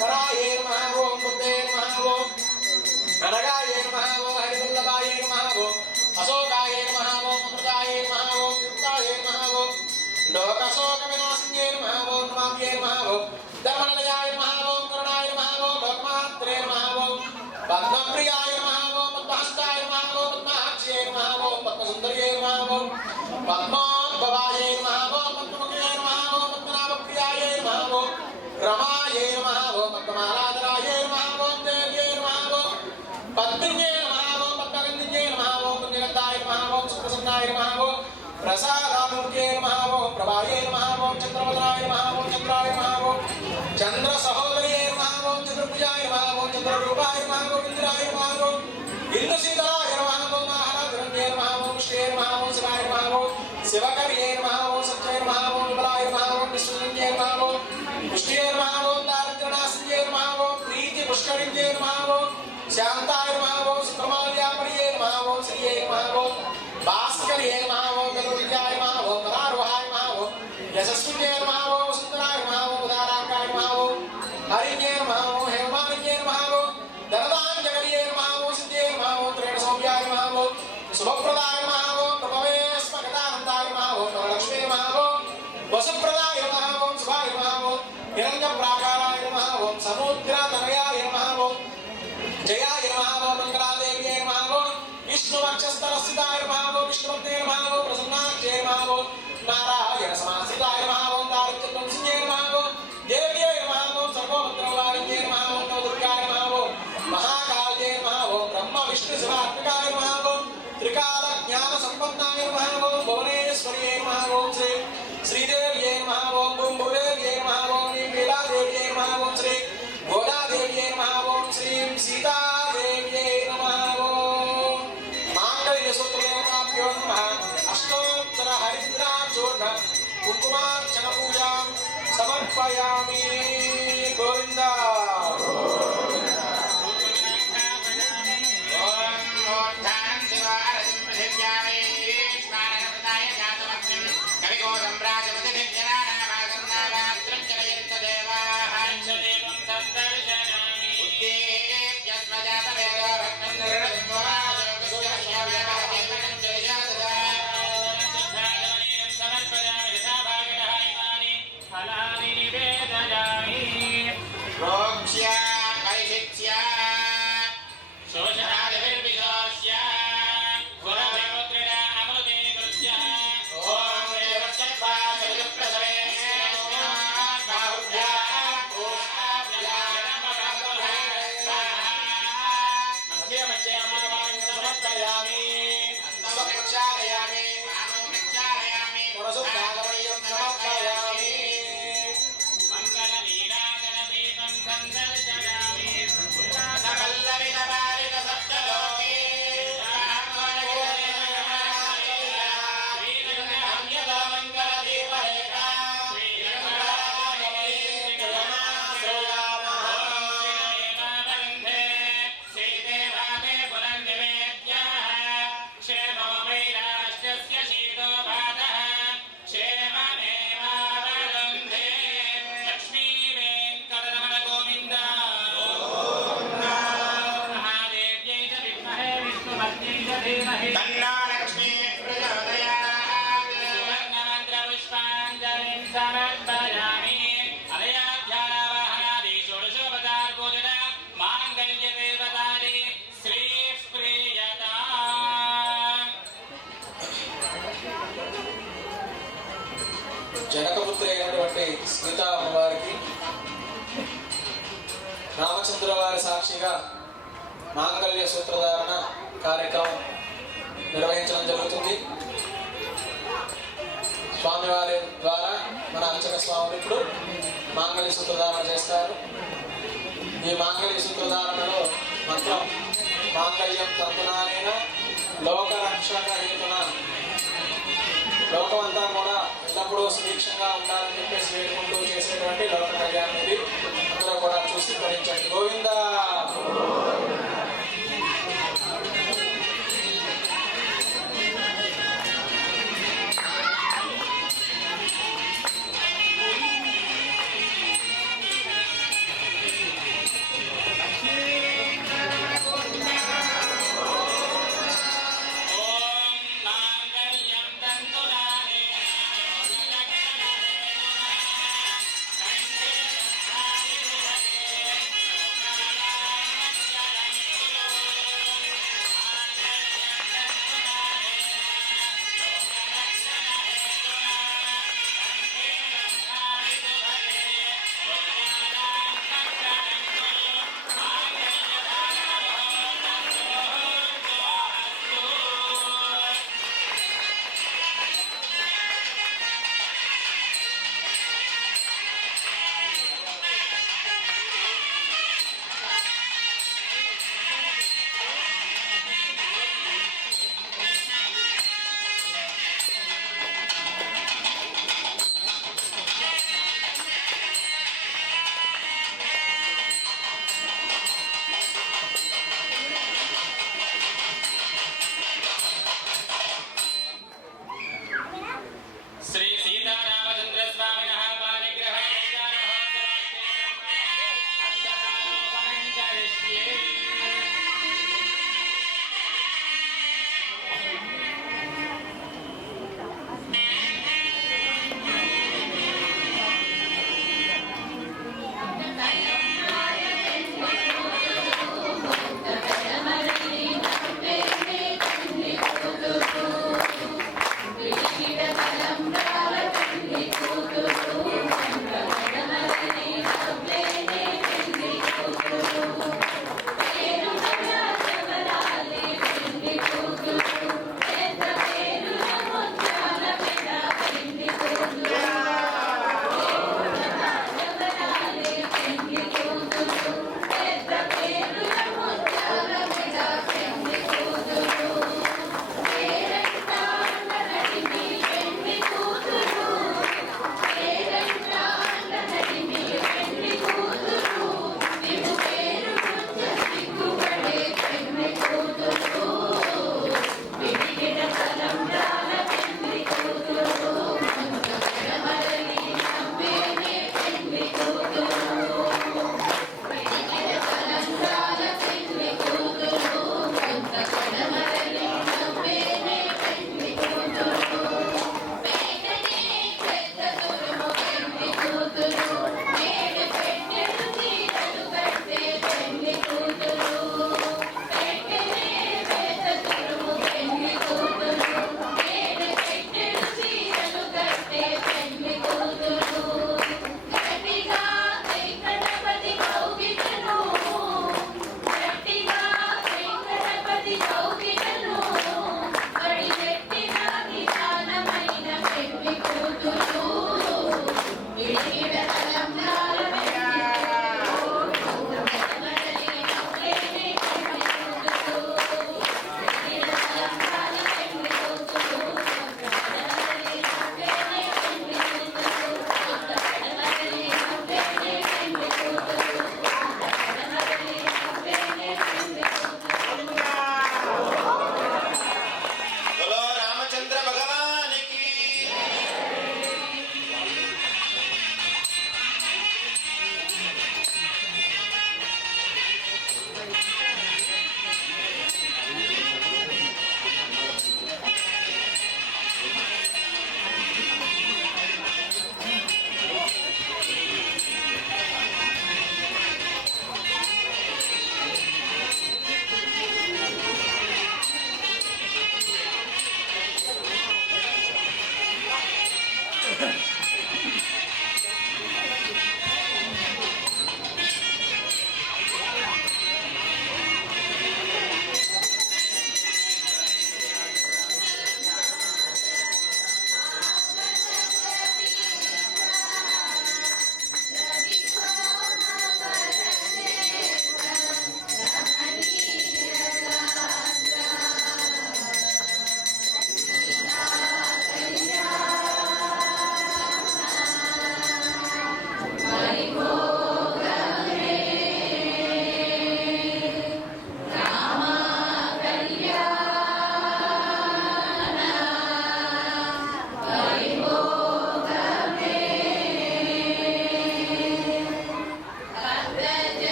పరాయై నమః ఓం బుద్ధై నమః ఓం అనగాయై నమః ఓం హరివల్లభాయై నమః ఓం అశోకాయై నమః ఓం అమృతాయై నమః ఓం యుక్తాయై నమః ఓం లోకశోక వినాశిన్యై నమః ఓం నమామ్యై నమః ఓం ధర్మనిలయాయ నమః ఓం కరుణాయ నమః ఓం లోకమాత్రే నమః ఓం పద్మప్రియాయ నమః ఓం పద్మహస్తాయ నమః ఓం పద్మాక్షై నమః ఓం పద్మసుందర్యై నమః ఓం పద్మోద్భవాయై నమః ఓం పద్మముఖ్యై నమః ఓం పద్మనాభప్రియాయై నమః ఓం రమాయై నమః ఓం పద్మమాలాధరాయై నమః ఓం దేవ్యై నమః ఓం పద్మిన్యై నమః ఓం పద్మగంధిన్యై నమః ఓం పుణ్యగంధాయ నమః ఓం సుప్రసన్నాయ నమః ఓం ప్రసాదామూర్త్యై నమః ఓం ప్రభాయై నమః ఓం చంద్రవదనాయ నమః ఓం చంద్రాయ నమః ఓం చంద్ర సహోదర్యై నమః ఓం చంద్రభుజాయ నమః ఓం చంద్రరూపాయ నమః ఓం ఇంద్రాయ నమః ఓం ఇంద్రశీతలాయ నమః ఓం మహారాజన్యై నమః ఓం విష్ణుయై నమః ఓం శివాయ నమః ఓం శివకర్యై నమః ఓం సత్యై నమః ఓం విమలాయ నమః ఓం విష్ణులింగై నమః ఓం విష్ణుయై నమః ఓం దారిద్ర్యనాశిన్యై నమః ఓం ప్రీతి పుష్కరిణ్యై నమః ఓం శాంతాయ నమః ఓం సుప్రమాల్యాపర్యై నమః ఓం శ్రీయై నమః ఓం భాస్కర్యై నమః ఓం గరుడికాయ నమః ఓం పరారోహాయ నమః ఓం యశస్విన్యై నమః ఓం సుందరాయ నమః ఓం ఉదారాకాయ నమః ఓం హరిణ్యై నమః ఓం హేమానిన్యై నమః ఓం ధనదాంజగర్యై నమః ఓం సిద్ధ్యై నమః ఓం త్రేణ సౌమ్యాయ నమః ఓం శుభప్రదాయ నమః ఓం ప్రభవే స్మగతానందాయ నమః ఓం వరలక్ష్మీ నమః ఓం వసుప్రదాయ నమః ఓం శుభాయ నమః ఓం హిరణ్యప్రాకారాయ నమః ఓం సముద్రతనయాయ నమః ఓం జయాయ నమః ఓం మంగళాదేవ్యై నమః ఓం విష్ణువక్షస్థలస్థితాయ నమః ఓం విష్ణుభక్తే నమః ఓం ప్రసన్నాక్షై నమః ఓం నారాయణ సమాశ్రితాయ నమః ఓం దారిద్ర్యధ్వంసిన్యై నమః ఓం దేవ్యై నమః ఓం సర్వభద్రవారిణ్యై నమః ఓం నవదుర్గాయ నమః ఓం మహాకాళ్యై నమః ఓం బ్రహ్మ విష్ణు శివాత్మికాయ నమః ఓం త్రికాల జ్ఞాన సంపన్నాయ నమః ఓం భువనేశ్వర్యై నమః ఓం శ్రీ శ్రీదేవ్యై నమః ఓం భూదేవ్యై నమః ఓం లీలాదేవ్యై నమః ఓం శ్రీ గోదాదేవ్యై నమః ఓం శ్రీం సీతాదేవ్యై నమః ఓం మాంగళ్యసూత్రదేవతాభ్యో నమః అష్టోత్తర హరిద్రాచూర్ణ కుంకుమార్చన పూజాం సమర్పయామి. గోవింద ఓం మూర్ధానం దివారసిం పృథివ్యామే స్నానకృతాయ జాతమగ్నిం కవికోశం రాజపతి దివ్యనానామాసన్నాగాత్రం జనయంత దేవాః దేవం సప్తర్షణాని ఉత్తేభ్యస్మజాతవేదో రత్నం నిర్ణయత్వాజోగస్యవ్యవహేమకం జయజాతదా సిద్ధాగమనీయం సమర్పయామి యథాభాగతః ఇమాని ఫలాని నివేదయామి. ఓం సమర్పయామి అలయాధ్యానావాహనాది షోడశోపచారపూజన మాంగళ్యదేవతాని శ్రీప్రియతా జనకపుత్రి అయినటువంటి సీత అమ్మవారికి రామచంద్ర వారి సాక్షిగా మాంగళ్య సూత్రధారణ కార్యక్రమం నిర్వహించడం జరుగుతుంది. స్వామివారి ద్వారా మన అంచన స్వాములు ఇప్పుడు మాంగళ్య సూత్రధారణ చేస్తారు. ఈ మాంగళ్య సూత్రధారణలో మంత్రం మాంగళ్యం తంతునానేన లోకరక్షక హేతున, లోకమంతా కూడా ఎల్లప్పుడూ సుభిక్షంగా ఉండాలని చెప్పేసి వేడుకుంటూ చేసేటువంటి లోక కళ్యాణం ఇది. అందరూ కూడా చూసి భరించండి. గోవిందా. ఓం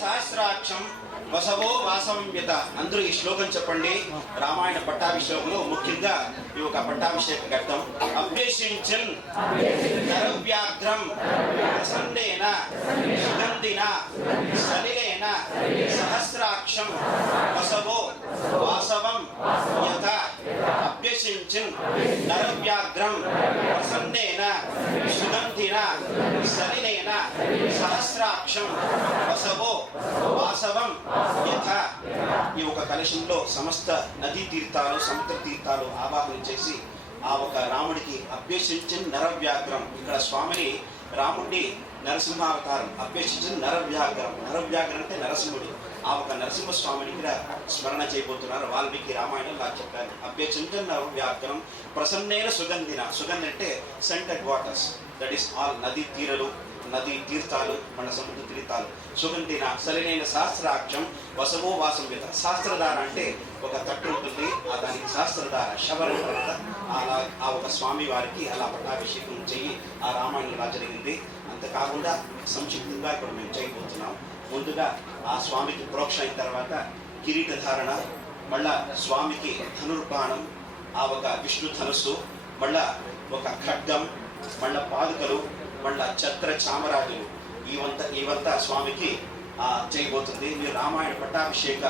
సహస్రాక్షం వసవో వాసవ్యత. అందరూ ఈ శ్లోకం చెప్పండి. రామాయణ పట్టాభిషేకంలో ముఖ్యంగా ఈ ఒక పట్టాభిషేక ఘట్టం. అభ్యసించన్ నరవ్యాఘ్రం ప్రసన్నేన సుగంధిన సలిలేన సహస్రాక్షం వసవో వాసవం యత. అభ్యసించన్ నరవ్యాఘ్రం ప్రసన్నేన సుగంధిన సలిలేన సహస్రాక్షం వసవో వాసవం యథ. ఈ ఒక కలశంలో సమస్త నదీ తీర్థాలు సముద్ర తీర్థాలు ఆవాహన చేసి ఆ ఒక రాముడికి అభ్యసించిన నరవ్యాఘ్రం. ఇక్కడ స్వామిని రాముడిని నరసింహావతారం అభ్యసించిన నరవ్యాఘ్రం. నరవ్యాఘ్రం అంటే నరసింహుడు. ఆ ఒక నరసింహస్వామిని ఇక్కడ స్మరణ చేయబోతున్నారు. వాల్మీకి రామాయణం ఇలా చెప్పారు. అభ్యసించిన నరవ్యాఘ్రం ప్రసన్నేన సుగంధిన. సుగంధి అంటే scented waters, that is all నదీ తీరలు నదీ తీర్థాలు మన సముద్ర తీర్థాలు. సుగంధిన సలినైన సహస్రాక్షం వసవో వాసవ్యత. శాస్త్రధార అంటే ఒక తట్టు ఉంటుంది, ఆ దానికి శాస్త్రధార శబరం కదా. అలా ఆ ఒక స్వామి వారికి అలా పట్టాభిషేకం చెయ్యి ఆ రామాయణం ఇలా జరిగింది. అంతేకాకుండా సంక్షిప్తంగా ఇప్పుడు మేము చేయబోతున్నాం. ముందుగా ఆ స్వామికి ప్రోక్ష అయిన తర్వాత కిరీట ధారణ, మళ్ళా స్వామికి ధనుర్బాణం, ఆ ఒక విష్ణు ధనుస్సు, మళ్ళా ఒక ఖడ్గం, మళ్ళా పాదుకలు, మళ్ళా ఛత్ర చామరాజులు, ఇవంతా స్వామికి చేయబోతుంది. మీరు రామాయణ పట్టాభిషేక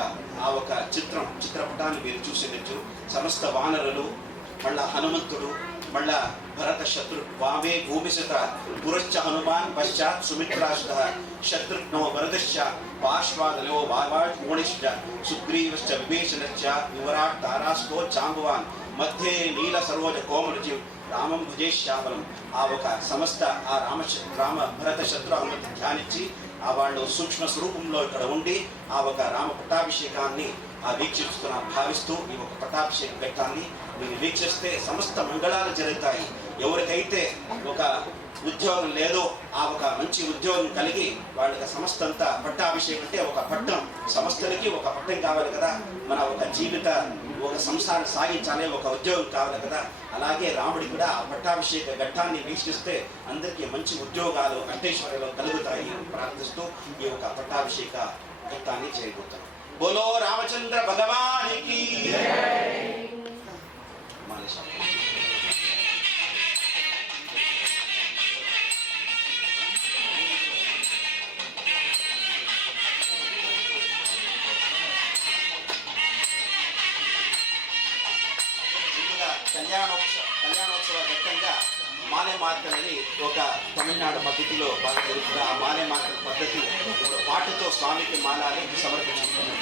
ఆ ఒక చిత్రపటాన్ని మీరు చూసినచ్చు. సమస్త వానరులు, మళ్ళా హనుమంతుడు, మళ్ళా భరత శత్రు వామే భూమిశత పురశ్చ హనుమాన్ పశ్చాత్ సుమిత్రాశ్చ శత్రుఘ్నో వరదశ్చ పార్శ్వాదలో వావాణిశ్చ సుగ్రీవశ్చ విభీషణశ్చ యువరాట్ తారాస్కో జాంబవాన్ మధ్యే నీల సరోజ కోమరుజి రామం భుజేశ్యామలం. ఆ ఒక సమస్త ఆ రామ భరత శత్రు హనుమతి ధ్యానించి ఆ వాళ్ళు సూక్ష్మ స్వరూపంలో ఇక్కడ ఉండి ఆ ఒక రామ పట్టాభిషేకాన్ని భావిస్తూ ఈ ఒక పట్టాభిషేక ఘట్టాన్ని మీరు వీక్షిస్తే సమస్త మంగళాలు జరుగుతాయి. ఎవరికైతే ఒక ఉద్యోగం లేదో ఆ ఒక మంచి ఉద్యోగం కలిగి వాళ్ళకి సమస్తంతా పట్టాభిషేకం అంటే ఒక పట్టం, సమస్తలకి ఒక పట్టం కావాలి కదా. మన ఒక జీవిత ఒక సంసారం సాగించాలి, ఒక ఉద్యోగం కావాలి కదా. అలాగే రాముడి కూడా ఆ పట్టాభిషేక ఘట్టాన్ని వీక్షిస్తే అందరికీ మంచి ఉద్యోగాలు అష్టైశ్వర్యాలు కలుగుతాయి ప్రార్థిస్తూ ఈ ఒక పట్టాభిషేక ఘట్టాన్ని చేయబోతాం. బోలో రామచంద్ర భగవానికి. కళ్యాణోత్సవ ఘట్టంగా మాలే మార్కెట్ అని ఒక తమిళనాడు పద్ధతిలో బాగా జరుగుతుంది. ఆ మాలే మార్కెట్ పద్ధతి పాటతో స్వామికి మాలాలి సమర్పించుకుంటున్నాం.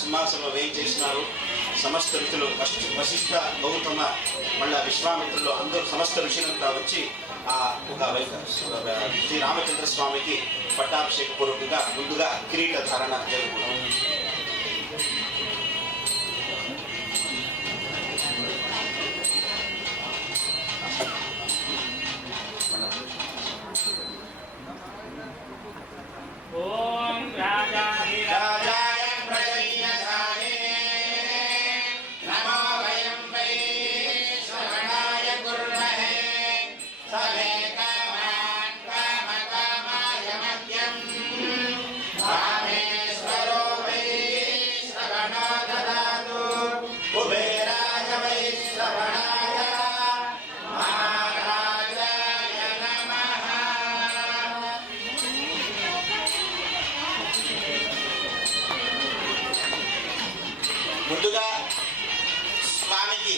సింహాసనంలో వేయించేసినారు. సమస్త ఋషులు వశిష్ఠ, గౌతమ, మళ్ళా విశ్వామిత్రులు అందరూ సమస్త ఋషులంతా వచ్చి ఆ ఒక శ్రీ రామచంద్ర స్వామికి పట్టాభిషేక పూర్వకంగా ముందుగా కిరీట ధారణ జరుగుతుంది. ఓం రాజాయ ప్రజయ్యధానే నమో వయం వై శ్రవణాయ కుర్మహే సమే కామాన్ కామకామాయ మధ్యం కామేశ్వరో వై శ్రవణో దదాతు కుబేరాయ వై శ్రవణాయ మహారాజాయ నమః. ముందుగా స్వామికి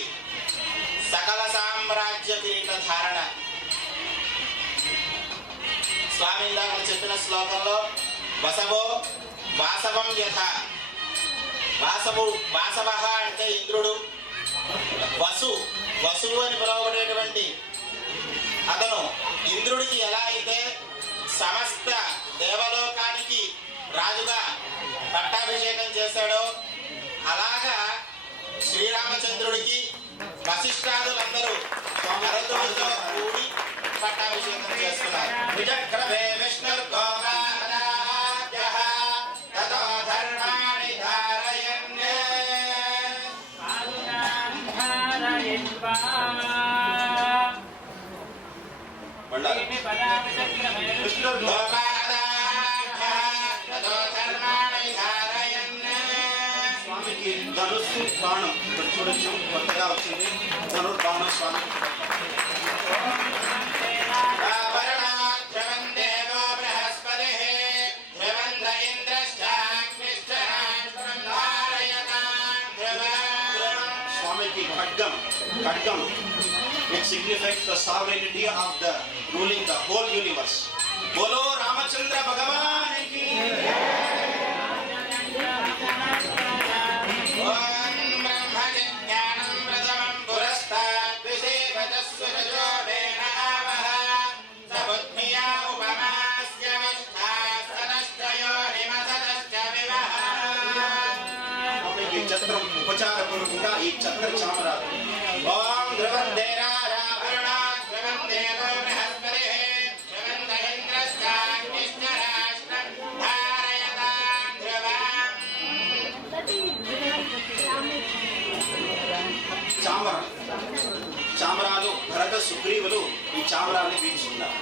సకల సామ్రాజ్య కిరీట ధారణ. స్వామి ఇందాక చెప్పిన శ్లోకంలో వసవో వాసవం యథ, వాసవ అంటే ఇంద్రుడు, వసువు అని పిలువబడేటువంటి అతను ఇంద్రుడికి ఎలా అయితే సమస్త దేవలోకానికి రాజుగా పట్టాభిషేకం చేశాడో అలాగా శ్రీరామచంద్రుడికి వశిష్ఠాదులందరూ భరతుడితో కూడి పట్టాభిషేకం చేస్తున్నారు. విచక్రమే విష్ణుర్గోపాదాభ్యః తతో ధర్మాణి ధారయన్. మళ్ళా గోపాదాభ్యః తతో ధర్మాణి ధారయన్. స్వామికి ధనుస్సు బాణం ఇక్కడ చూడొచ్చు, కొత్తగా వచ్చింది ధనుర్బాణం స్వామి. ఆభరణాధ్రవం దేవో బృహస్పతిః ధ్రువంత ఇంద్రశ్చాగ్నిశ్చ రాష్ట్రం ధారయతాం ధ్రువం. స్వామికి ఖడ్గం it signifies the sovereignty of the ruling the whole universe. బోలో రామచంద్ర భగవానికి. ఓం బ్రహ్మజ్ఞానం ప్రథమం పురస్తాద్ విసేవతస్సురజో వేనావః సబుద్ధ్యా ఉపమాస్య విష్ఠాస్తనశ్చయో హిమసతశ్చ వివహ. స్వామికి ఛత్రం ఉపచార పూర్వకంగా ఈ ఛత్ర చామరాలు. ఓం ధ్రువందేరారావరుణాధ్రువం దేవో బృహస్పతిః ధ్రువంత ఇంద్రశ్చాగ్నిశ్చ రాష్ట్రం ధారయతాం ధ్రువం. చామరాలు భరత సుగ్రీవులు ఈ చామరాన్ని పీల్చుకున్నారు.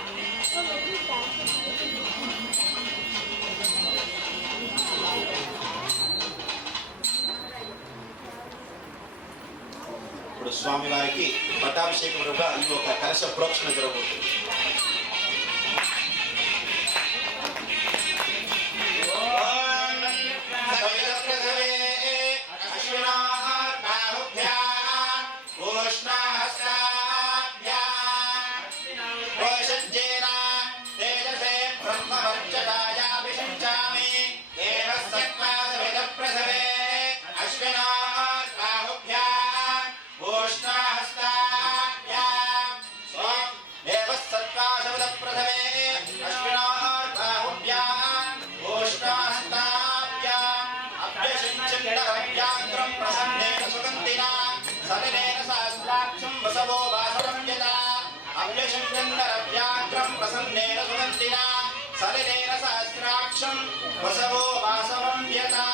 ఇప్పుడు స్వామి వారికి పట్టాభిషేకముగా ఈ ఒక కలశ ప్రోక్షణ జరగబోతుంది. ఓం సవితప్రసవే అశ్వినాః బాహుభ్యాం ఉష్ణహస్తాభ్యాం ఓషజ్జేన తేజసే బ్రహ్మవర్చకాయాభిషించామి దేవస్సత్వా సవితప్రసవే అశ్వినాః బాహుభ్యాం ఉష్ణహస్తాభ్యాం ఓం దేవస్సత్వా సవితప్రసవే అశ్వినాః బాహుభ్యాం ఓష్టాహస్తాభ్యాం అభ్యసించండరవ్యాంగ్రం ప్రసన్నేన సుగంధినా సలిలేన సహస్రాక్షం వసవో వాసవం యదా. అభ్యసించండరవ్యాంగ్రం ప్రసన్నేన సుగంధినా సలిలేన సహస్రాక్షం వసవో వాసవం యదా.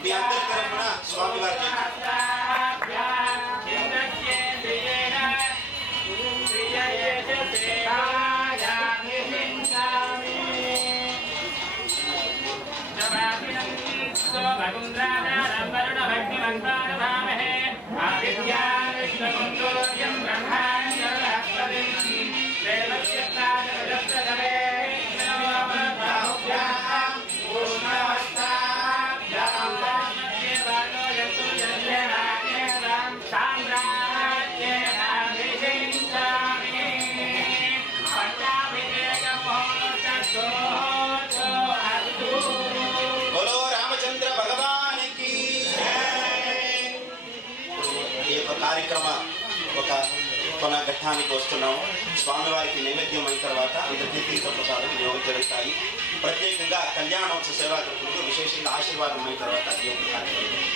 మీ అందరి తరఫున స్వామి వారికి Sa ఒక కొన ఘట్టానికి వస్తున్నాము. స్వామివారికి నైవేద్యం అయిన తర్వాత అందరికీ తీర్థప్రసాదం వినియోగం జరుగుతాయి. ప్రత్యేకంగా కళ్యాణోత్సవ సేవాగ్రహులకు విశేషంగా ఆశీర్వాదం అయిన తర్వాత ఈ యొక్క కార్యక్రమం.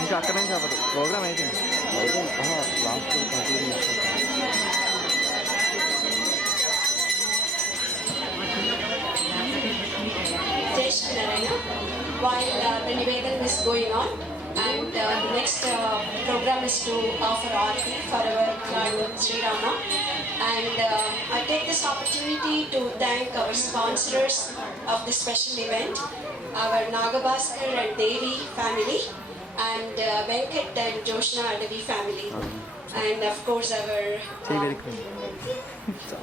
ఇంకా అక్కడ నుంచి అవ్వదు, ప్రోగ్రామ్ అయిపోయింది. Last 30 minutes. Jai Shri Narayana. While the Nivedana is going on, and the next program is to offer Aarti for our Lord Sri Rama. And I take this opportunity to thank our sponsors of this special event, our Nagabhaskar and Devi family, and Venkat and Joshna Adavi family, and of course our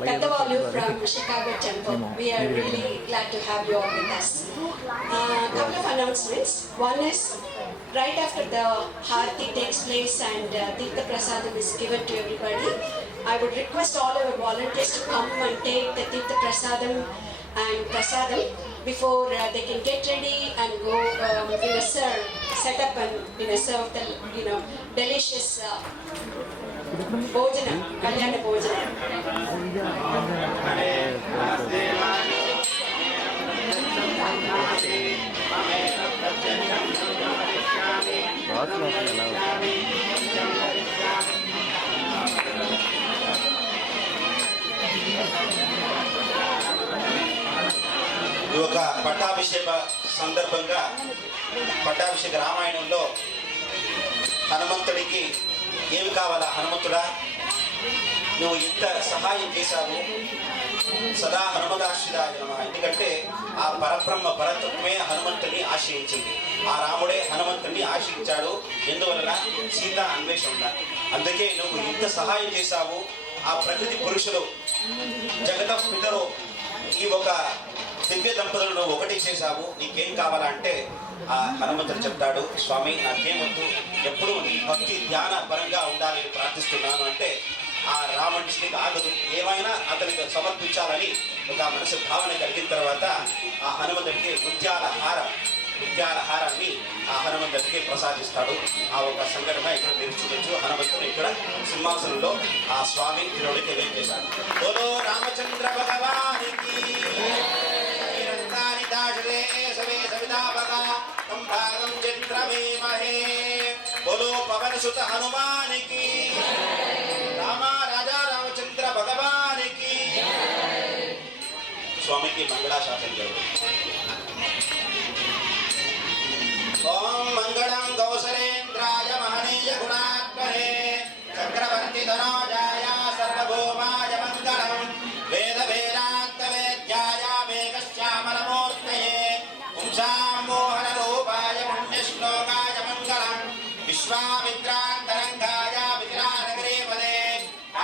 Kattavalu from Chicago Temple. We are really glad to have you all with us. Couple of announcements. One is, right after the Harti takes place and Tirtha Prasadam is given to everybody, I would request all our volunteers to come and take the Tirtha Prasadam and Prasadam before they can get ready and go. We will set up and serve the delicious Bhojanam, Kalyana Bhojanam. ఇది ఒక పట్టాభిషేక సందర్భంగా పట్టాభిషేక రామాయణంలో హనుమంతుడికి ఏమి కావాలా, హనుమంతుడా నువ్వు ఇంత సహాయం చేశావు, సదా హనుమదాశ్రితాయ నమః. ఎందుకంటే ఆ పరబ్రహ్మ పరతత్వమే హనుమంతుడిని ఆశ్రయించింది, ఆ రాముడే హనుమంతుడిని ఆశ్రయించాడు. ఎందువలన సీత అన్వేషణ. అందుకే నువ్వు ఇంత సహాయం చేశావు, ఆ ప్రకృతి పురుషులు జగత పితరు ఈ ఒక దివ్య దంపతులు నువ్వు ఒకటి చేశావు, నీకేం కావాలా అంటే ఆ హనుమంతుడు చెప్తాడు, స్వామి నాకేమొద్దు, ఎప్పుడు నీ భక్తి ధ్యాన పరంగా ఉండాలని ప్రార్థిస్తున్నాను అంటే ఆ రామకృష్ణుడికి ఆగదు, ఏమైనా అతనికి సమర్పించాలని ఒక మనసు భావన కలిగిన తర్వాత ఆ హనుమంతుడికి ముత్యాల హారాన్ని ఆ హనుమంతుడికి ప్రసాదిస్తాడు. ఆ ఒక సంఘటన ఇక్కడ మీరు చూడొచ్చు. హనుమంతుడు ఇక్కడ సింహాసనంలో ఆ స్వామి తిరుడికి ఏం చేశాడు. బోలో రామచంద్ర భగవానికి బోలో పవన సుత హనుమానికి, రాజా రామచంద్ర భగవానికి. స్వామికి మంగళాశాసనం గారు. ఓం మంగళం కౌసలేంద్రాయ మహనీయ గుణాత్మనే చక్రవర్తి ధనోజాయ సర్వభౌమాయ మంగళం వేద వేదాంత వేద్యాయ మేఘశ్యామలమూర్తయే పుంసామోహన రూపాయ పుణ్యశ్లోకాయ మంగళం విశ్వామిత్రాంతరంగాయ విగ్రహనగరీపదే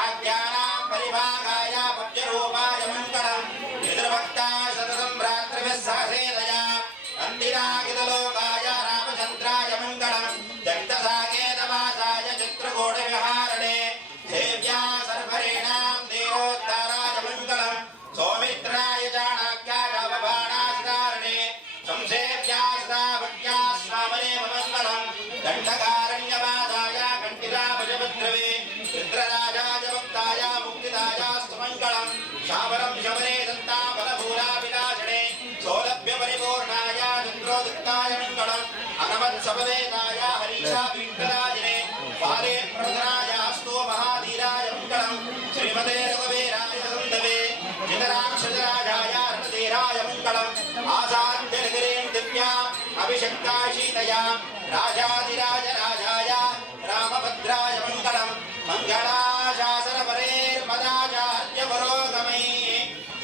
ఆజ్ఞానాం పరిభాగాయ పద్యరూపాయ మంగళం పితృభక్తాయ సతతం భ్రాతృభిः సహసేదయ అందిరాగితలోకాయ రామచంద్రాయ మంగళం मङ्गलम् आसाद्य नगरीं दिव्याम् अभिषक्ताशीतया राजाधिराज राजाय रामभद्राय मङ्गलम् मङ्गलाशासनपरेर्मदाचार्य पुरोगमैः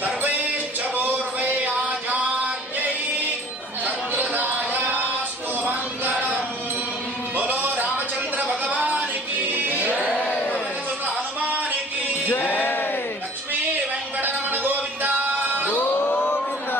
सर्वैश्च पूर्वै आचार्यैः सत्कृतायास्तु मङ्गलम् बोलो रामचंद्र भगवान की हनुमान की लक्ष्मी वेंकटरमण गोविंद గోవింద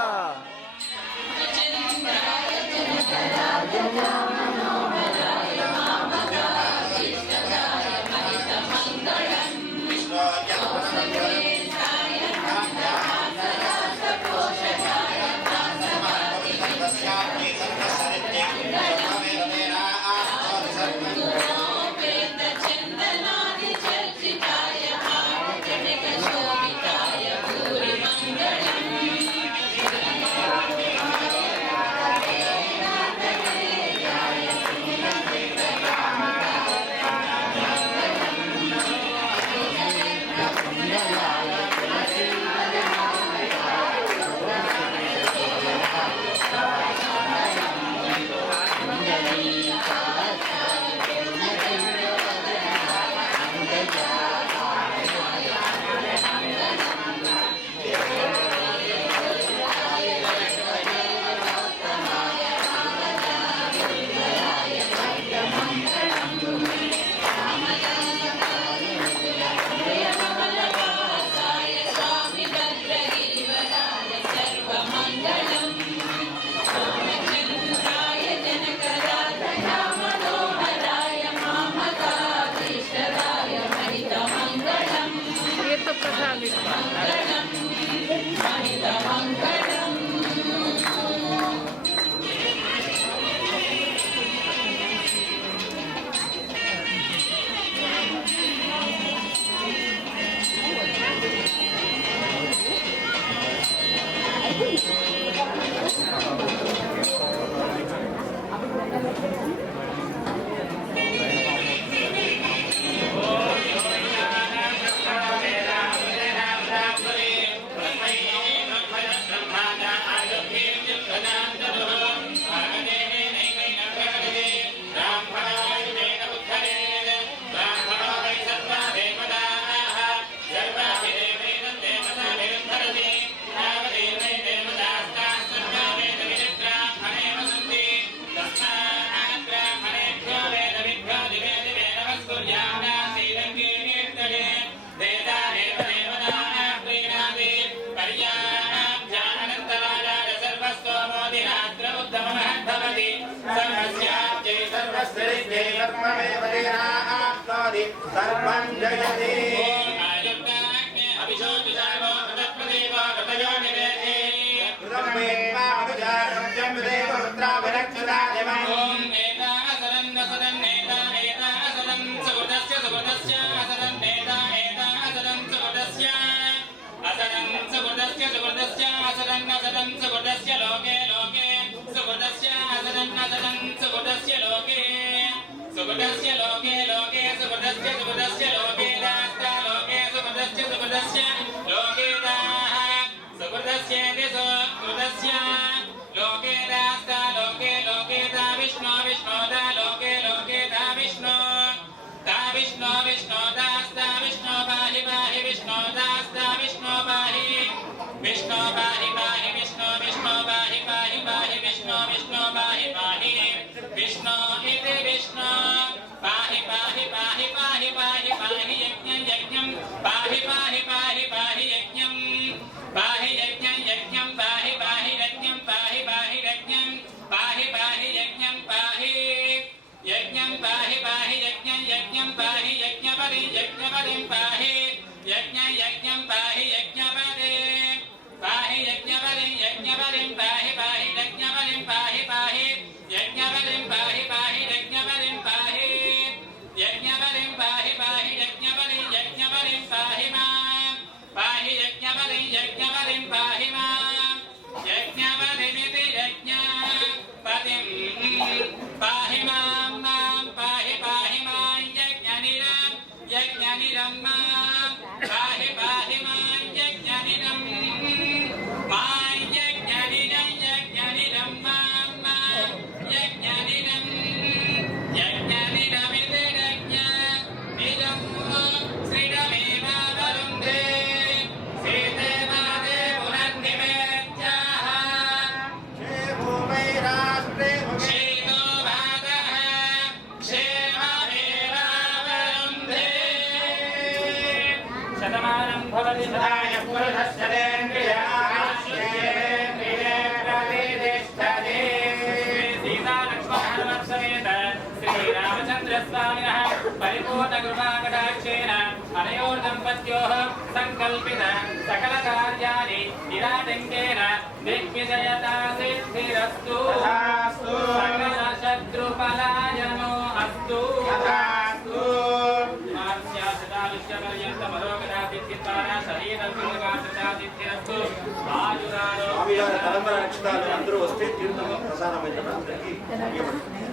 सर्वं जयते सुगुदस्य लोके लोके सुगुदस्य सुगुदस्य लोके दास्ता लोके सुगुदस्य सुगुदस्य लोके दाः सुगुदस्य सुगुदस्य लोके दास्ता लोके लोके दा विष्णु विष्णु दा लोके लोके दा विष्णु विष्णु दास्ता विष्णु पाहि पाहि विष्णु दास्ता विष्णु पाहि विष्णु पाहि पाहि विष्णु विष्णु पाहि पाहि पाहि विष्णु विष्णु पाहि पाहि विष्णु इति विष्णु पाहि पाहि पाहि पाहि पाहि पाहि यज्ञं यज्ञं पाहि पाहि पाहि पाहि यज्ञं पाहि यज्ञं यज्ञं पाहि पाहि यज्ञं पाहि पाहि यज्ञं पाहि पाहि यज्ञं पाहि यज्ञं पाहि पाहि यज्ञं यज्ञं पाहि यज्ञपदि यज्ञपदिं पाहि यज्ञं यज्ञं पाहि यज्ञपदे पाहि यज्ञपदिं यज्ञपदिं पाहि पाहि यज्ञपदिं पाहि पाहि यज्ञपदिं पाहि पाहि यज्ञपदिं पाहि यज्ञपदिं पाहि पाहि यज्ञपदिं यज्ञपदिं पाहि मां पाहि यज्ञपदिं यज्ञपदिं पाहि मां यज्ञपदिमिति यज्ञपदिं पाहि मां मां पाहि पाहि मां यज्ञनिरं मां पाहि पाहि मां यज्ञनिरं मां यज्ञनिरं శతమానం భవతి సదాయ పురుషస్యేంద్రియ ఆశ్రయేంద్రియే ప్రతిష్టతే సీతా లక్ష్మణ సమేత శ్రీరామచంద్ర స్వామినః పరిపూర్ణ కృపాకటాక్షేణ అనయోర్దంపత్యోః సంకల్పిత సకల కార్యాణి నిరాటంకేన దిగ్విజయతా సిద్ధిరస్తు సకల శత్రుపలాయనో అస్తు స్వామివారి తలంబర నక్షత్రాలు అందరూ వస్తే తీర్థం ప్రసాదమైన అందరికీ ఇవ్వబడుతుంది.